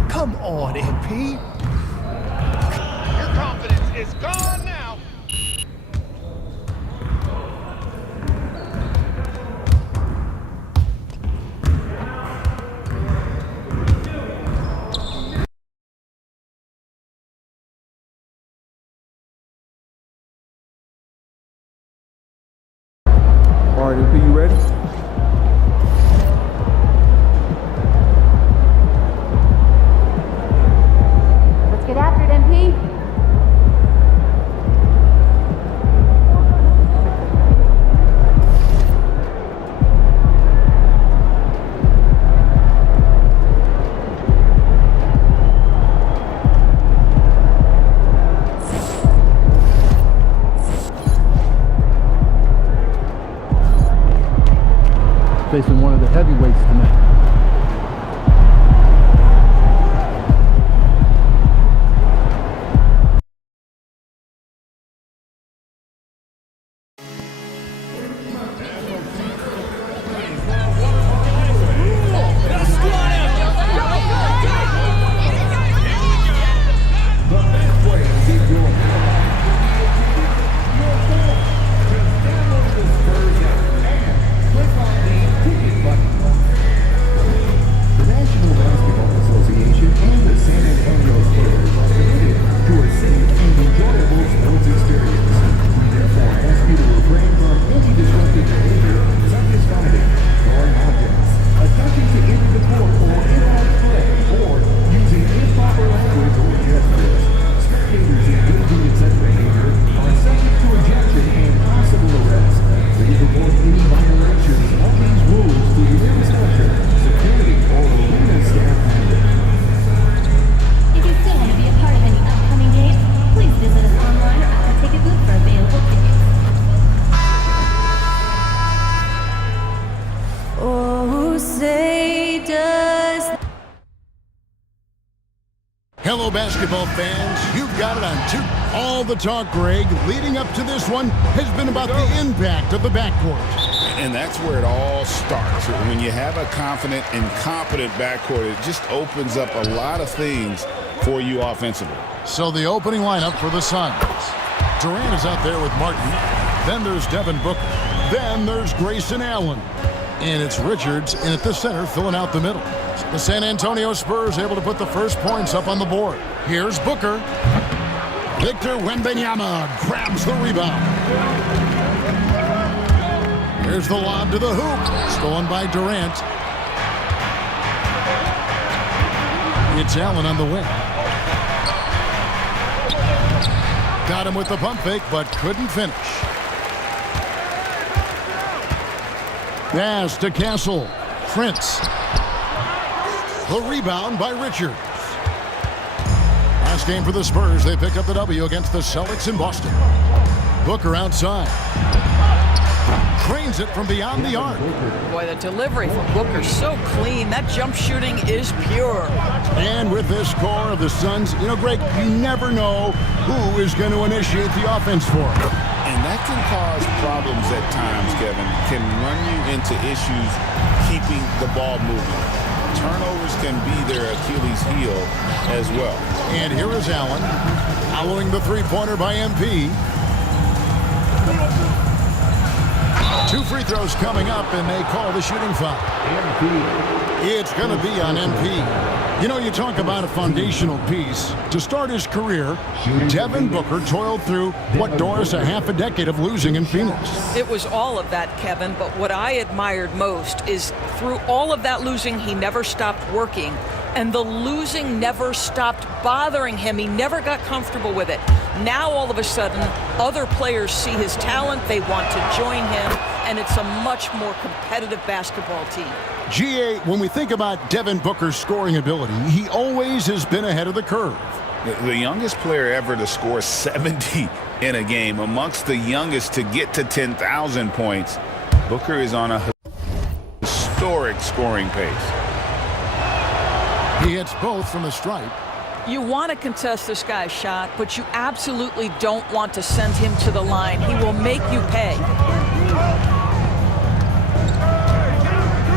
Come on, MP. Your confidence is gone now. All right, MP, you ready? Let's get after it, MP. facing one of the heavyweights tonight. Hello, basketball fans. You've got it on two. All the talk, Greg, leading up to this one has been about the impact of the backcourt. And that's where it all starts. When you have a confident and competent backcourt, it just opens up a lot of things for you offensively. So the opening lineup for the Suns. Durant is out there with Martin. Then there's Devin Booker. Then there's Grayson Allen. And it's Richards in at the center filling out the middle. The San Antonio Spurs able to put the first points up on the board. Here's Booker. Victor Wembanyama grabs the rebound. Here's the lob to the hoop. Stolen by Durant. It's Allen on the wing. Got him with the pump fake, but couldn't finish. Pass to Castle. Prince. The rebound by Richards. Last game for the Spurs, they pick up the W against the Celtics in Boston. Booker outside. Trains it from beyond the arc. Boy, the delivery from Booker so clean. That jump shooting is pure. And with this core of the Suns, you know, Greg, you never know who is going to initiate the offense for them. And that can cause problems at times, Kevin. Can run you into issues keeping the ball moving. Turnovers can be their Achilles heel as well. And here is Allen, following the three-pointer by MP. 2 free throws coming up, and they call the shooting foul. It's going to be on MP. You know, you talk about a foundational piece. To start his career, Devin Booker toiled through, what, Doris, a half a decade of losing in Phoenix. It was all of that, Kevin, but what I admired most is through all of that losing, he never stopped working. And the losing never stopped bothering him. He never got comfortable with it. Now, all of a sudden, other players see his talent. They want to join him, and it's a much more competitive basketball team. GA, when we think about Devin Booker's scoring ability, he always has been ahead of the curve. The youngest player ever to score 70 in a game, amongst the youngest to get to 10,000 points. Booker is on a historic scoring pace. He hits both from the stripe. You want to contest this guy's shot, but you absolutely don't want to send him to the line. He will make you pay.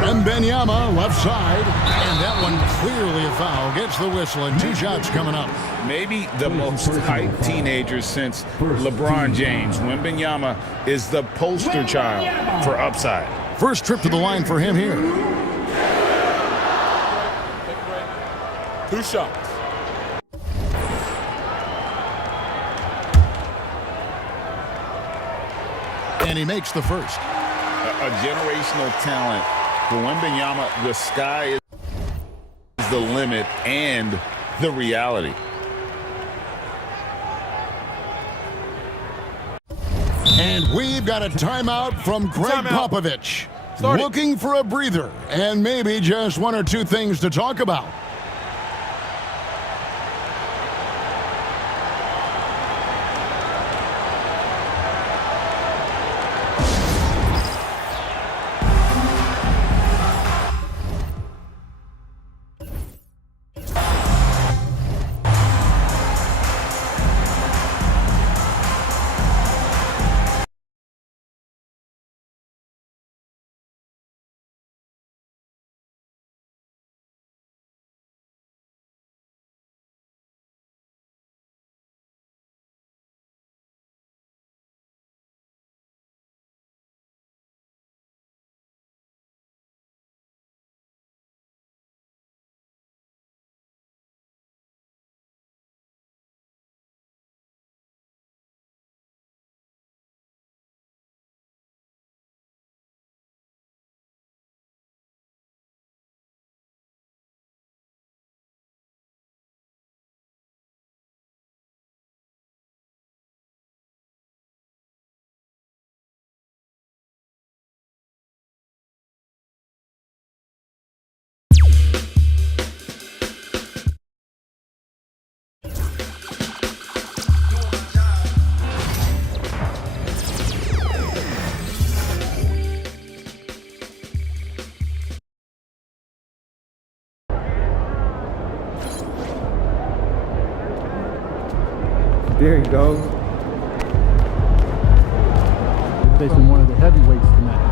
Wembanyama left side, and that one clearly a foul. Gets the whistle, and 2 shots coming up. Maybe the most hyped teenager since LeBron James. Wembanyama is the poster child for upside. First trip to the line for him here. 2 shots. And he makes the first. A generational talent. For Wembanyama, the sky is the limit and the reality. And we've got a timeout from Greg Popovich. Looking for a breather and maybe just 1 or 2 things to talk about. There he goes. Facing one of the heavyweights tonight.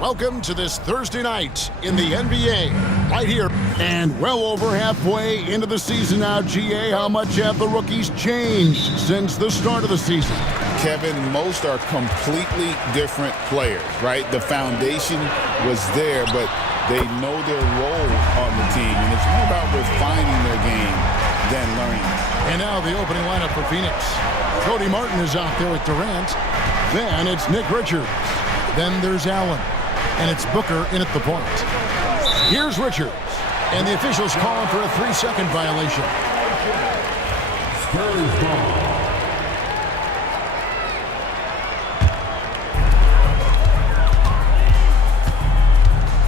Welcome to this Thursday night in the NBA, right here. And well over halfway into the season now, GA, how much have the rookies changed since the start of the season? Kevin, most are completely different players, right? The foundation was there, but they know their role on the team, and it's more about refining their game than learning. And now the opening lineup for Phoenix. Cody Martin is out there with Durant. Then it's Nick Richards. Then there's Allen. And it's Booker in at the point. Here's Richards. And the officials calling for a 3-second violation. Spurs ball.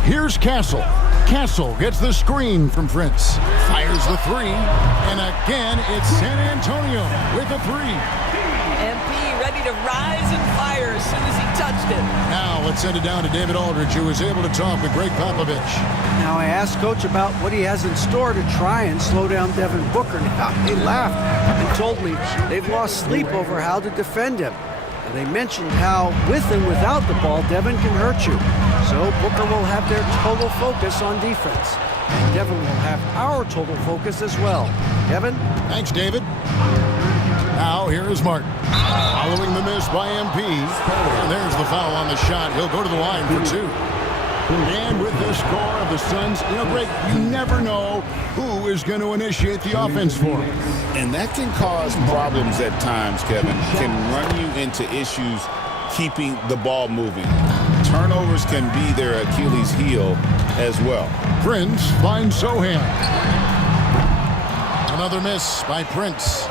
Here's Castle. Castle gets the screen from Prince. Fires the three. And again, it's San Antonio with a three. MP ready to rise and fire as soon as he touched it. Now let's send it down to David Aldridge, who was able to talk with Greg Popovich. Now I asked Coach about what he has in store to try and slow down Devin Booker. Now he laughed and told me they've lost sleep over how to defend him. And they mentioned how with and without the ball, Devin can hurt you. So Booker will have their total focus on defense. And Devin will have our total focus as well. Kevin? Thanks, David. Now, here is Martin. Following the miss by MP. And there's the foul on the shot. He'll go to the line for two. And with the score of the Suns, Greg, you never know who is going to initiate the offense for him. And that can cause problems at times, Kevin. Can run you into issues keeping the ball moving. Turnovers can be their Achilles heel as well. Prince finds Sohan. Another miss by Prince.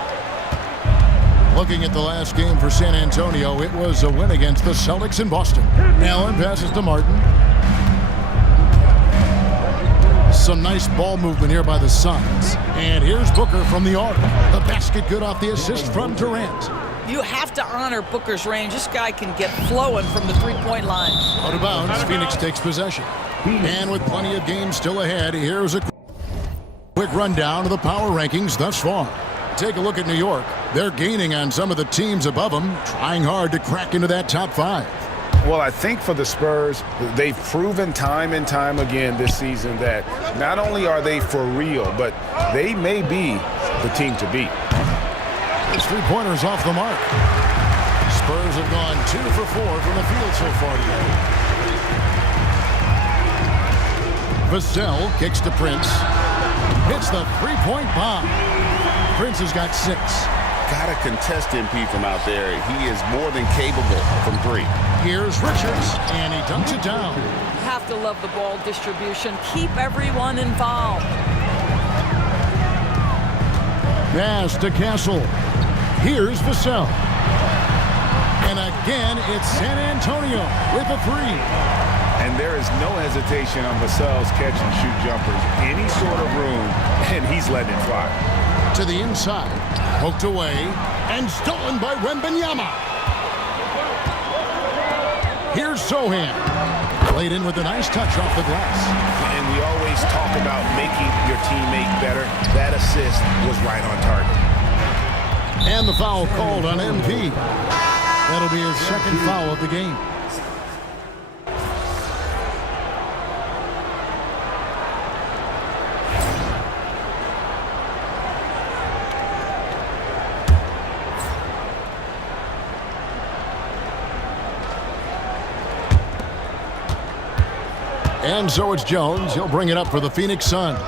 Looking at the last game for San Antonio, it was a win against the Celtics in Boston. Allen passes to Martin. Some nice ball movement here by the Suns. And here's Booker from the arc. The basket good off the assist from Durant. You have to honor Booker's range. This guy can get flowing from the three-point line. Out of bounds, Phoenix takes possession. And with plenty of games still ahead, here's a quick rundown of the power rankings thus far. Take a look at New York. They're gaining on some of the teams above them, trying hard to crack into that top five. Well, I think for the Spurs, they've proven time and time again this season that not only are they for real, but they may be the team to beat. His three-pointers off the mark. Spurs have gone 2 for 4 from the field so far today. Vassell kicks to Prince. Hits the three-point bomb. Prince has got 6. Gotta contest MP from out there. He is more than capable from 3. Here's Richards, and he dunks it down. Have to love the ball distribution. Keep everyone involved. Pass to Castle. Here's Vassell. And again, it's San Antonio with a 3. And there is no hesitation on Vassell's catch-and-shoot jumpers. Any sort of room, and he's letting it fly. To the inside. Poked away. And stolen by Wembanyama. Here's Sohan. Played in with a nice touch off the glass. And we always talk about making your teammate better. That assist was right on target. And the foul called on MP. That'll That'll be his second foul of the game. And so it's Jones. He'll bring it up for the Phoenix Suns.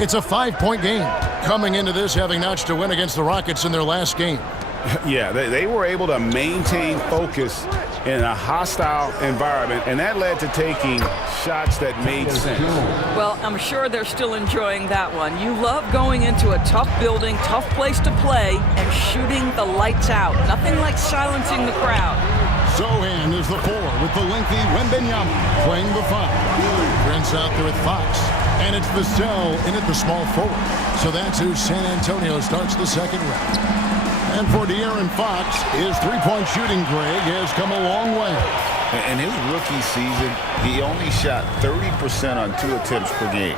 It's a 5-point game. Coming into this having notched a win against the Rockets in their last game. Yeah, they were able to maintain focus in a hostile environment, and that led to taking shots that made sense. Well, I'm sure they're still enjoying that one. You love going into a tough building, tough place to play, and shooting the lights out. Nothing like silencing the crowd. Sohan is the 4 with the lengthy Wembanyama playing the 5. Prince out there with Fox. And it's Vassell in at the small forward. So that's who San Antonio starts the second round. And for De'Aaron Fox, his three-point shooting, Greg, has come a long way. In his rookie season, he only shot 30% on 2 attempts per game.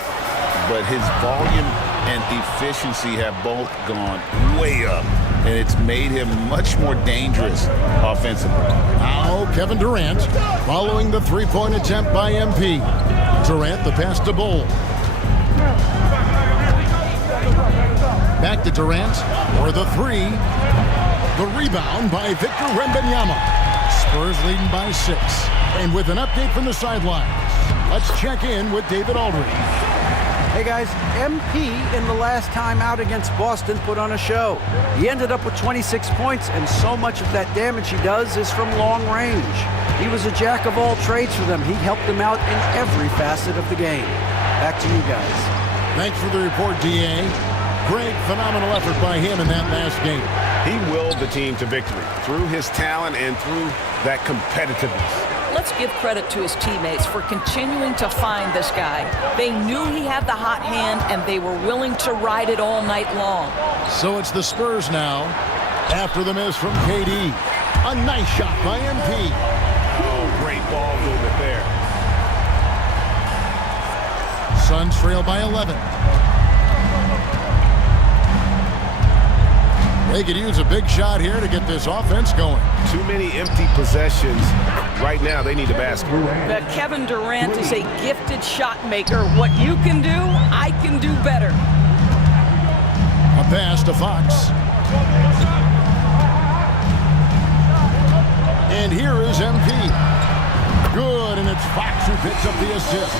But his volume and efficiency have both gone way up. And it's made him much more dangerous offensively. Now Kevin Durant following the three-point attempt by MP. Durant the pass to Bull. Back to Durant for the 3. The rebound by Victor Wembanyama. Spurs leading by 6. And with an update from the sidelines, let's check in with David Aldridge. Hey guys, MP in the last time out against Boston put on a show. He ended up with 26 points, and so much of that damage he does is from long range. He was a jack of all trades for them. He helped them out in every facet of the game. Back to you guys. Thanks for the report, D.A. Great, phenomenal effort by him in that last game. He willed the team to victory through his talent and through that competitiveness. Let's give credit to his teammates for continuing to find this guy. They knew he had the hot hand, and they were willing to ride it all night long. So it's the Spurs now. After the miss from KD. A nice shot by MP. Oh, great ball movement there. Suns trail by 11. They could use a big shot here to get this offense going. Too many empty possessions. Right now, they need the basket. But Kevin Durant is a gifted shot maker. What you can do, I can do better. A pass to Fox. And here is MP. Good, and it's Fox who picks up the assist.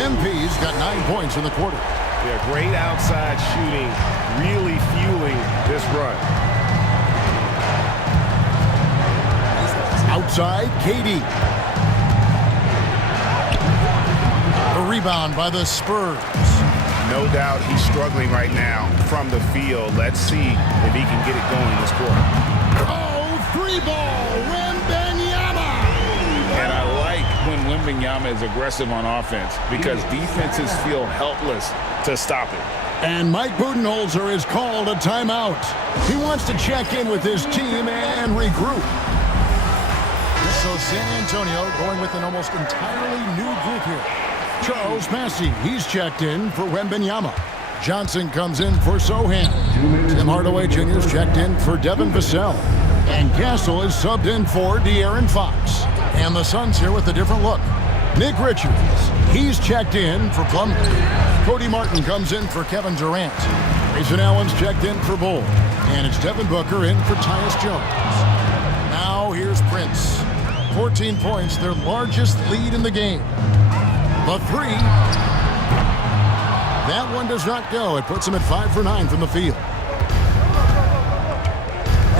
MP's got 9 points in the quarter. Yeah, great outside shooting, really fueling this run. Outside, KD. The rebound by the Spurs. No doubt he's struggling right now from the field. Let's see if he can get it going this quarter. Oh, 3-ball, Wembanyama! And I like when Wembanyama is aggressive on offense because defenses feel helpless to stop it. And Mike Budenholzer has called a timeout. He wants to check in with his team and regroup. So San Antonio going with an almost entirely new group here. Charles Massey, he's checked in for Wembanyama. Johnson comes in for Sohan. Tim Hardaway Jr. is checked in for Devin Vassell. And Castle is subbed in for De'Aaron Fox. And the Suns here with a different look. Nick Richards, he's checked in for Plumlee. Cody Martin comes in for Kevin Durant. Grayson Allen's checked in for Bull. And it's Devin Booker in for Tyus Jones. Now here's Prince. 14 points, their largest lead in the game. The 3. That one does not go. It puts him at 5 for 9 from the field.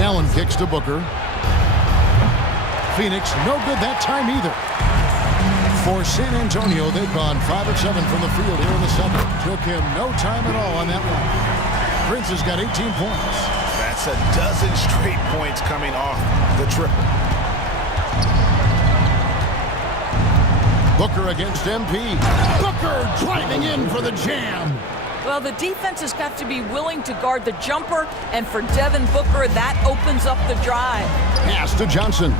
Allen kicks to Booker. Phoenix, no good that time either. For San Antonio, they've gone 5 of 7 from the field here in the second. Took him no time at all on that one. Prince has got 18 points. That's a dozen straight points coming off the triple. Booker against MP. Booker driving in for the jam. Well, the defense has got to be willing to guard the jumper, and for Devin Booker, that opens up the drive. Pass to Johnson.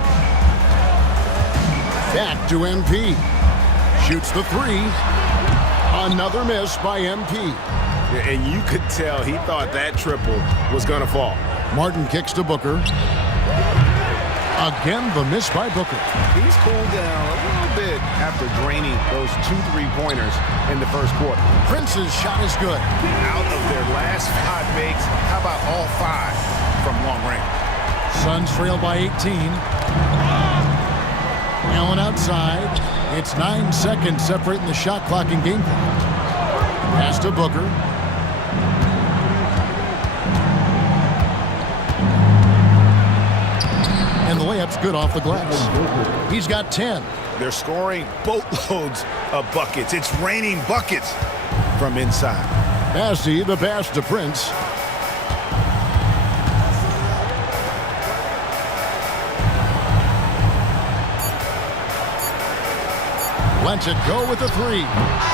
Back to MP. Shoots the 3. Another miss by MP. And you could tell he thought that triple was going to fall. Martin kicks to Booker. Again, the miss by Booker. He's cooled down a little bit after draining those 2 3-pointers in the first quarter. Prince's shot is good. Out of their last 5 makes, how about all 5 from long range? Suns trail by 18. Allen outside. It's 9 seconds separating the shot clock and game clock. Pass to Booker. And the layup's good off the glass. He's got 10. They're scoring boatloads of buckets. It's raining buckets from inside. Massey, the pass to Prince. Lets it go with the 3.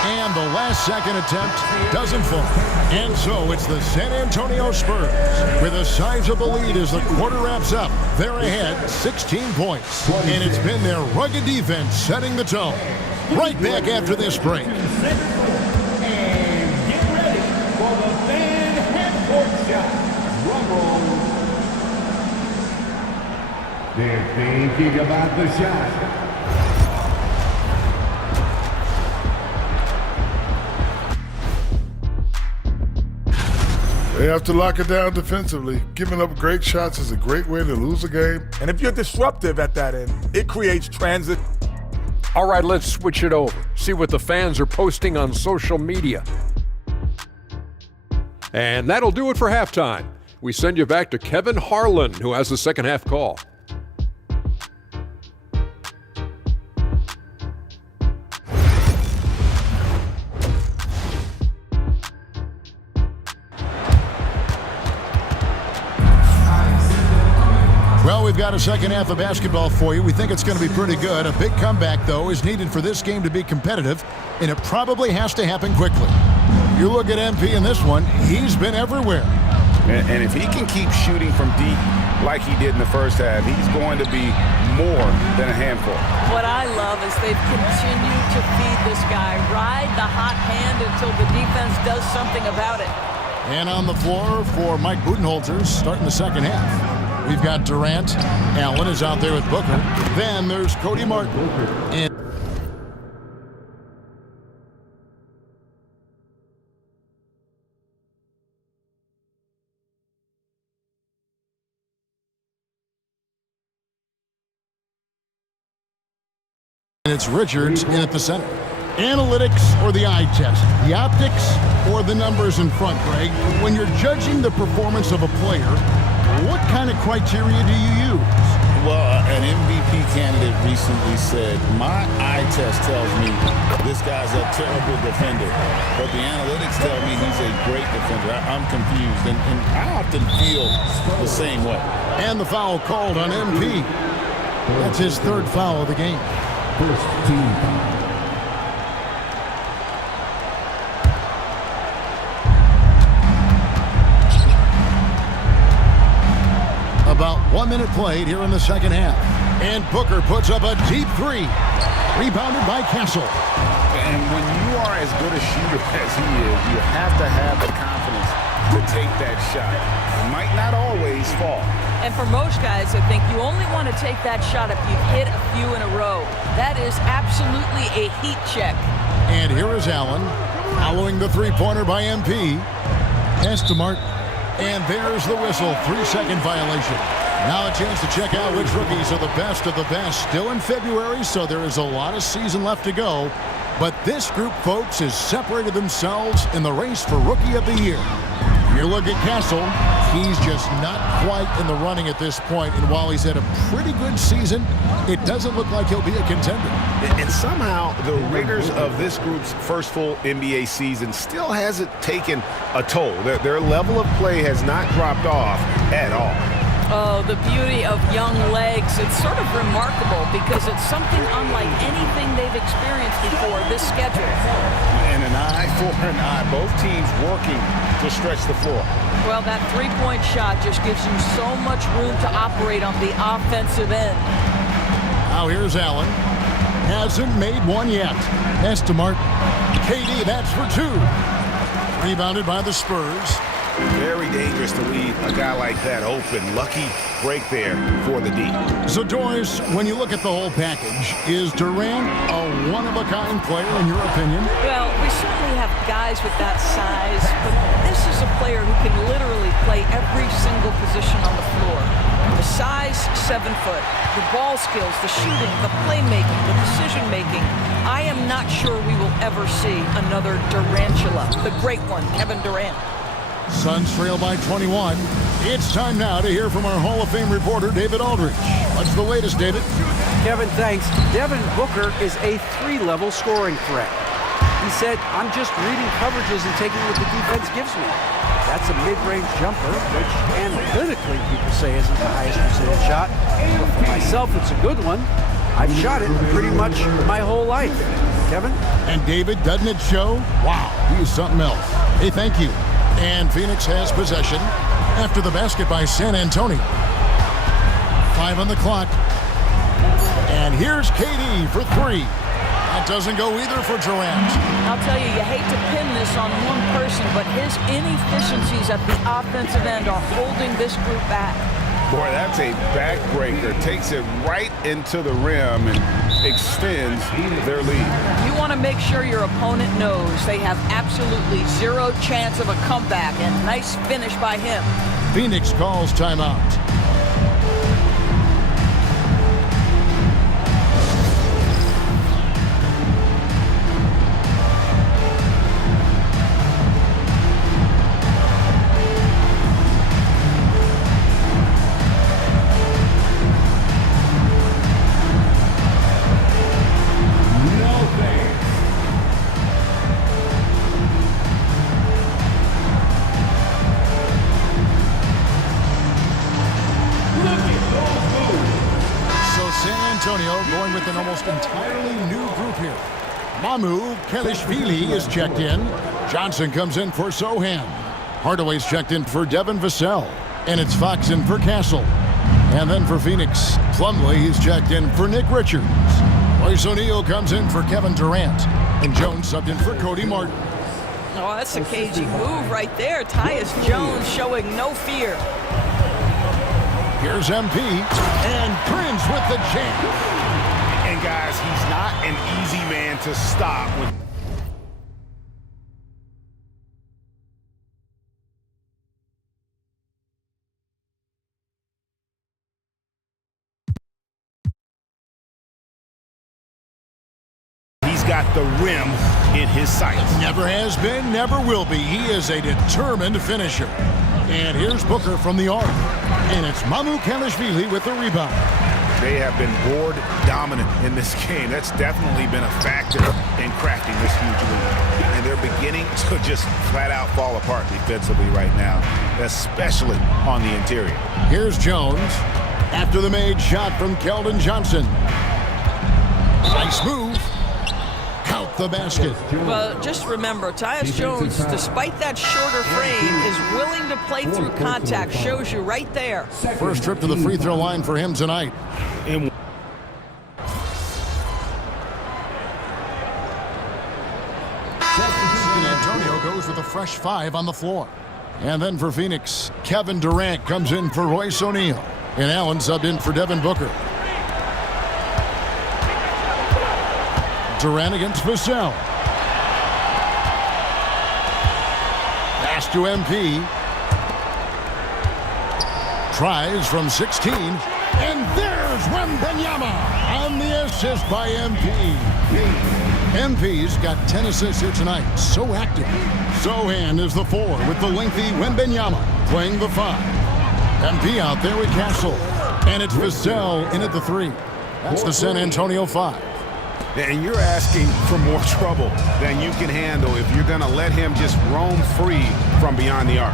And the last second attempt doesn't fall. And so it's the San Antonio Spurs with a sizable lead as the quarter wraps up. They're ahead 16 points. And it's been their rugged defense setting the tone. Right back after this break. And get ready for the fan half-court shot. Drum roll. They're thinking about the shot. They have to lock it down defensively. Giving up great shots is a great way to lose a game. And if you're disruptive at that end, it creates transit. All right, let's switch it over. See what the fans are posting on social media. And that'll do it for halftime. We send you back to Kevin Harlan, who has the second half call. Well, we've got a second half of basketball for you. We think it's going to be pretty good. A big comeback, though, is needed for this game to be competitive, and it probably has to happen quickly. You look at MP in this one, he's been everywhere. And if he can keep shooting from deep like he did in the first half, he's going to be more than a handful. What I love is they've continued to feed this guy, ride the hot hand until the defense does something about it. And on the floor for Mike Budenholzer starting the second half. We've got Durant. Allen is out there with Booker. Then there's Cody Martin. And it's Richards in at the center. Analytics or the eye test? The optics or the numbers in front, Greg? When you're judging the performance of a player, what kind of criteria do you use? Well, an MVP candidate recently said, my eye test tells me this guy's a terrible defender, but the analytics tell me he's a great defender. I'm confused, and I often feel the same way. And the foul called on MP. That's his 3rd foul of the game. First team foul. About 1 minute played here in the second half. And Booker puts up a deep 3. Rebounded by Castle. And when you are as good a shooter as he is, you have to have the confidence to take that shot. It might not always fall. And for most guys, I think you only want to take that shot if you've hit a few in a row. That is absolutely a heat check. And here is Allen, following the 3-pointer by MP. Pass to Martin. And there's the whistle, 3-second violation. Now a chance to check out which rookies are the best of the best. Still in February, so there is a lot of season left to go. But this group, folks, has separated themselves in the race for Rookie of the Year. You look at Castle, he's just not quite in the running at this point. And while he's had a pretty good season, it doesn't look like he'll be a contender. And somehow the Raiders of this group's first full NBA season still hasn't taken a toll. Their level of play has not dropped off at all. Oh, the beauty of young legs. It's sort of remarkable because it's something unlike anything they've experienced before, this schedule. And an eye for an eye. Both teams working to stretch the floor. Well, that 3-point shot just gives you so much room to operate on the offensive end. Now here's Allen. Hasn't made one yet. Pass to Martin. KD, that's for 2. Rebounded by the Spurs. Very dangerous to leave a guy like that open. Lucky break there for the D. So, Doris, when you look at the whole package, is Durant a one-of-a-kind player in your opinion? Well, we certainly have guys with that size, but this is a player who can literally play every single position on the floor. The size, 7 foot. The ball skills, the shooting, the playmaking, the decision-making. I am not sure we will ever see another Durantula, the great one, Kevin Durant. Suns trail by 21. It's time now to hear from our Hall of Fame reporter, David Aldridge. What's the latest, David? Kevin, thanks. Devin Booker is a 3-level scoring threat. He said, I'm just reading coverages and taking what the defense gives me. That's a mid-range jumper, which analytically people say isn't the highest percentage shot. But for myself, it's a good one. I've shot it pretty much my whole life. Kevin? And David, doesn't it show? Wow, he is something else. Hey, thank you. And Phoenix has possession after the basket by San Antonio. 5 on the clock. And here's KD for 3. That doesn't go either for Durant. I'll tell you, you hate to pin this on one person, but his inefficiencies at the offensive end are holding this group back. Boy, that's a backbreaker. Takes it right into the rim and extends their lead. You want to make sure your opponent knows they have absolutely 0 chance of a comeback, and nice finish by him. Phoenix calls timeout. Going with an almost entirely new group here. Kelishvili is checked in. Johnson comes in for Sohan. Hardaway's checked in for Devin Vassell. And it's Fox in for Castle. And then for Phoenix, Plumlee is checked in for Nick Richards. Royce O'Neal comes in for Kevin Durant. And Jones subbed in for Cody Martin. Oh, that's a cagey move right there. Tyus Jones showing no fear. Here's MP, and Prince with the jam. And guys, he's not an easy man to stop. He's got the rim in his sights. Never has been, never will be. He is a determined finisher. And here's Booker from the arc. And it's Kelishvili with the rebound. They have been board dominant in this game. That's definitely been a factor in crafting this huge lead. And they're beginning to just flat out fall apart defensively right now, especially on the interior. Here's Jones after the made shot from Keldon Johnson. Nice move. Count the basket. Well, just remember, Tyus Jones, despite that shorter frame, is willing to play through contact. Shows you right there. First trip to the free throw line for him tonight. San Antonio goes with a fresh 5 on the floor. And then for Phoenix, Kevin Durant comes in for Royce O'Neal. And Allen subbed in for Devin Booker. Durant against Vassell. Pass to MP. Tries from 16. And there's Wembanyama on the assist by MP. MP's got 10 assists here tonight. So active. Sohan is the 4 with the lengthy Wembanyama playing the 5. MP out there with Castle. And it's Vassell in at the 3. That's the San Antonio 5. And you're asking for more trouble than you can handle if you're going to let him just roam free from beyond the arc.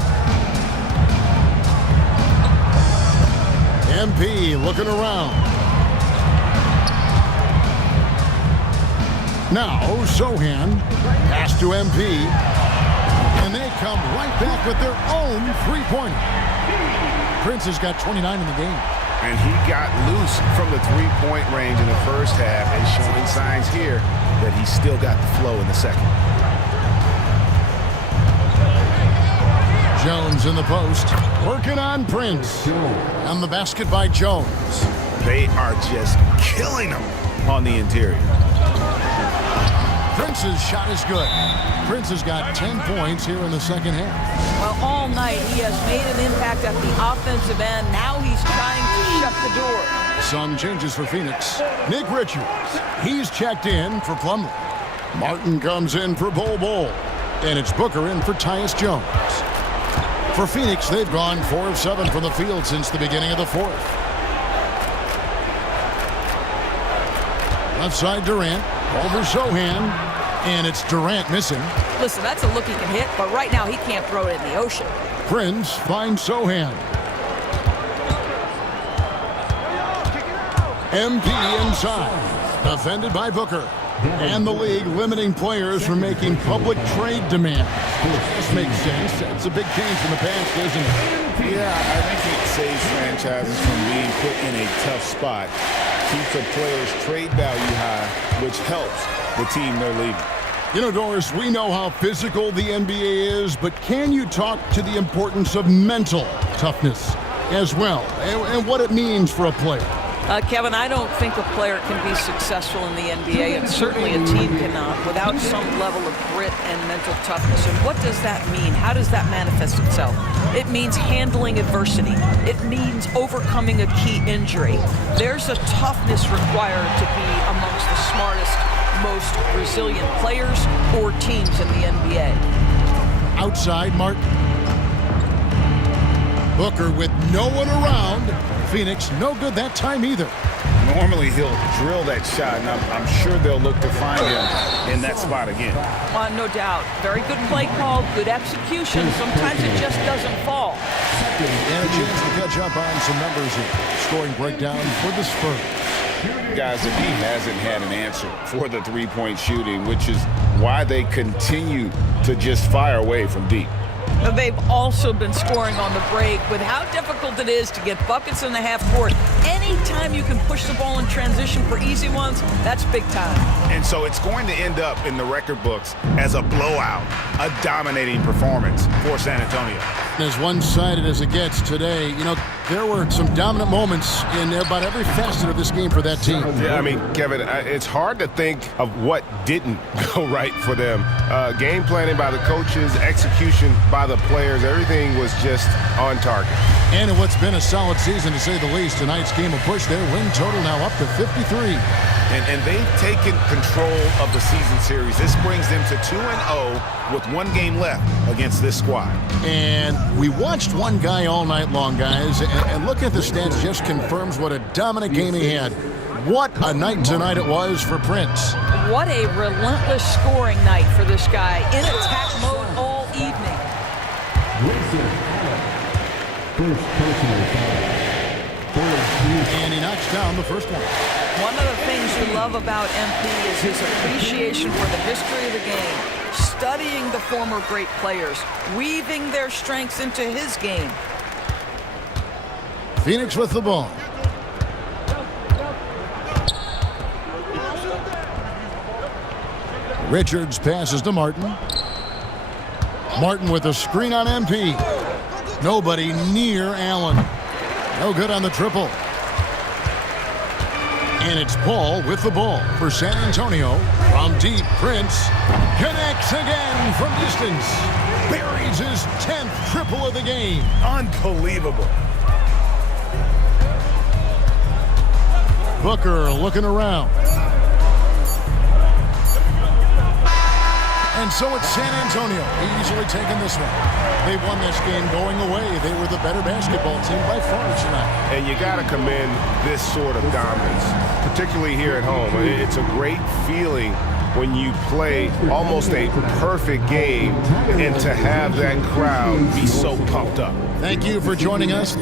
MP looking around. Now Sohan, pass to MP. And they come right back with their own three-pointer. Prince has got 29 in the game. And he got loose from the three-point range in the first half and showing signs here that he's still got the flow in the second. Jones in the post, working on Prince. And the basket by Jones. They are just killing him on the interior. Prince's shot is good. Prince has got 10 points here in the second half. Well, all night he has made an impact at the offensive end. Now he's trying to shut the door. Some changes for Phoenix. Nick Richards, he's checked in for Plumlee. Martin comes in for Bol. And it's Booker in for Tyus Jones. For Phoenix, they've gone 4 of 7 from the field since the beginning of the fourth. Left side Durant, over Sohan, and it's Durant missing. Listen, that's a look he can hit, but right now he can't throw it in the ocean. Prince finds Sohan. MP inside, defended by Booker. And the league limiting players from making public trade demands. This makes sense. It's a big change from the past, isn't it? Yeah, I think it saves franchises from being put in a tough spot. Keeps the players' trade value high, which helps the team they're leaving. You know, Doris, we know how physical the NBA is, but can you talk to the importance of mental toughness as well, and what it means for a player? Kevin, I don't think a player can be successful in the NBA, and certainly a team cannot, without some level of grit and mental toughness. And what does that mean? How does that manifest itself? It means handling adversity. It means overcoming a key injury. There's a toughness required to be amongst the smartest, most resilient players or teams in the NBA. Outside, Martin. Booker with no one around. Phoenix, no good that time either. Normally he'll drill that shot, and I'm sure they'll look to find him in that spot again. No doubt. Very good play call, good execution. Sometimes it just doesn't fall. And a chance to catch up on some numbers here. Scoring breakdown for the Spurs. Guys, if he hasn't had an answer for the three-point shooting, which is why they continue to just fire away from deep. They've also been scoring on the break. With how difficult it is to get buckets in the half court, anytime you can push the ball in transition for easy ones, that's big time. And so it's going to end up in the record books as a blowout, a dominating performance for San Antonio. As one-sided as it gets today, you know, there were some dominant moments in about every facet of this game for that team. Yeah, I mean, Kevin, it's hard to think of what didn't go right for them. Game planning by the coaches, execution by the players, everything was just on target. And in what's been a solid season, to say the least, tonight's game will push their win total now up to 53. And they've taken control of the season series. This brings them to 2-0 with one game left against this squad. And we watched one guy all night long, guys, and looking at the stats just confirms what a dominant game he had. What a night tonight it was for Prince. What a relentless scoring night for this guy. In attack mode all evening. And he knocks down the first one. One of the things you love about MP is his appreciation for the history of the game, studying the former great players, weaving their strengths into his game. Phoenix with the ball. Richards passes to Martin. Martin with a screen on MP. Nobody near Allen. No good on the triple. And it's Paul with the ball for San Antonio. From deep, Prince connects again from distance. Buries his 10th triple of the game. Unbelievable. Booker looking around. And so it's San Antonio easily taking this one. They won this game going away. They were the better basketball team by far tonight. And you got to commend this sort of dominance, particularly here at home. It's a great feeling when you play almost a perfect game and to have that crowd be so pumped up. Thank you for joining us.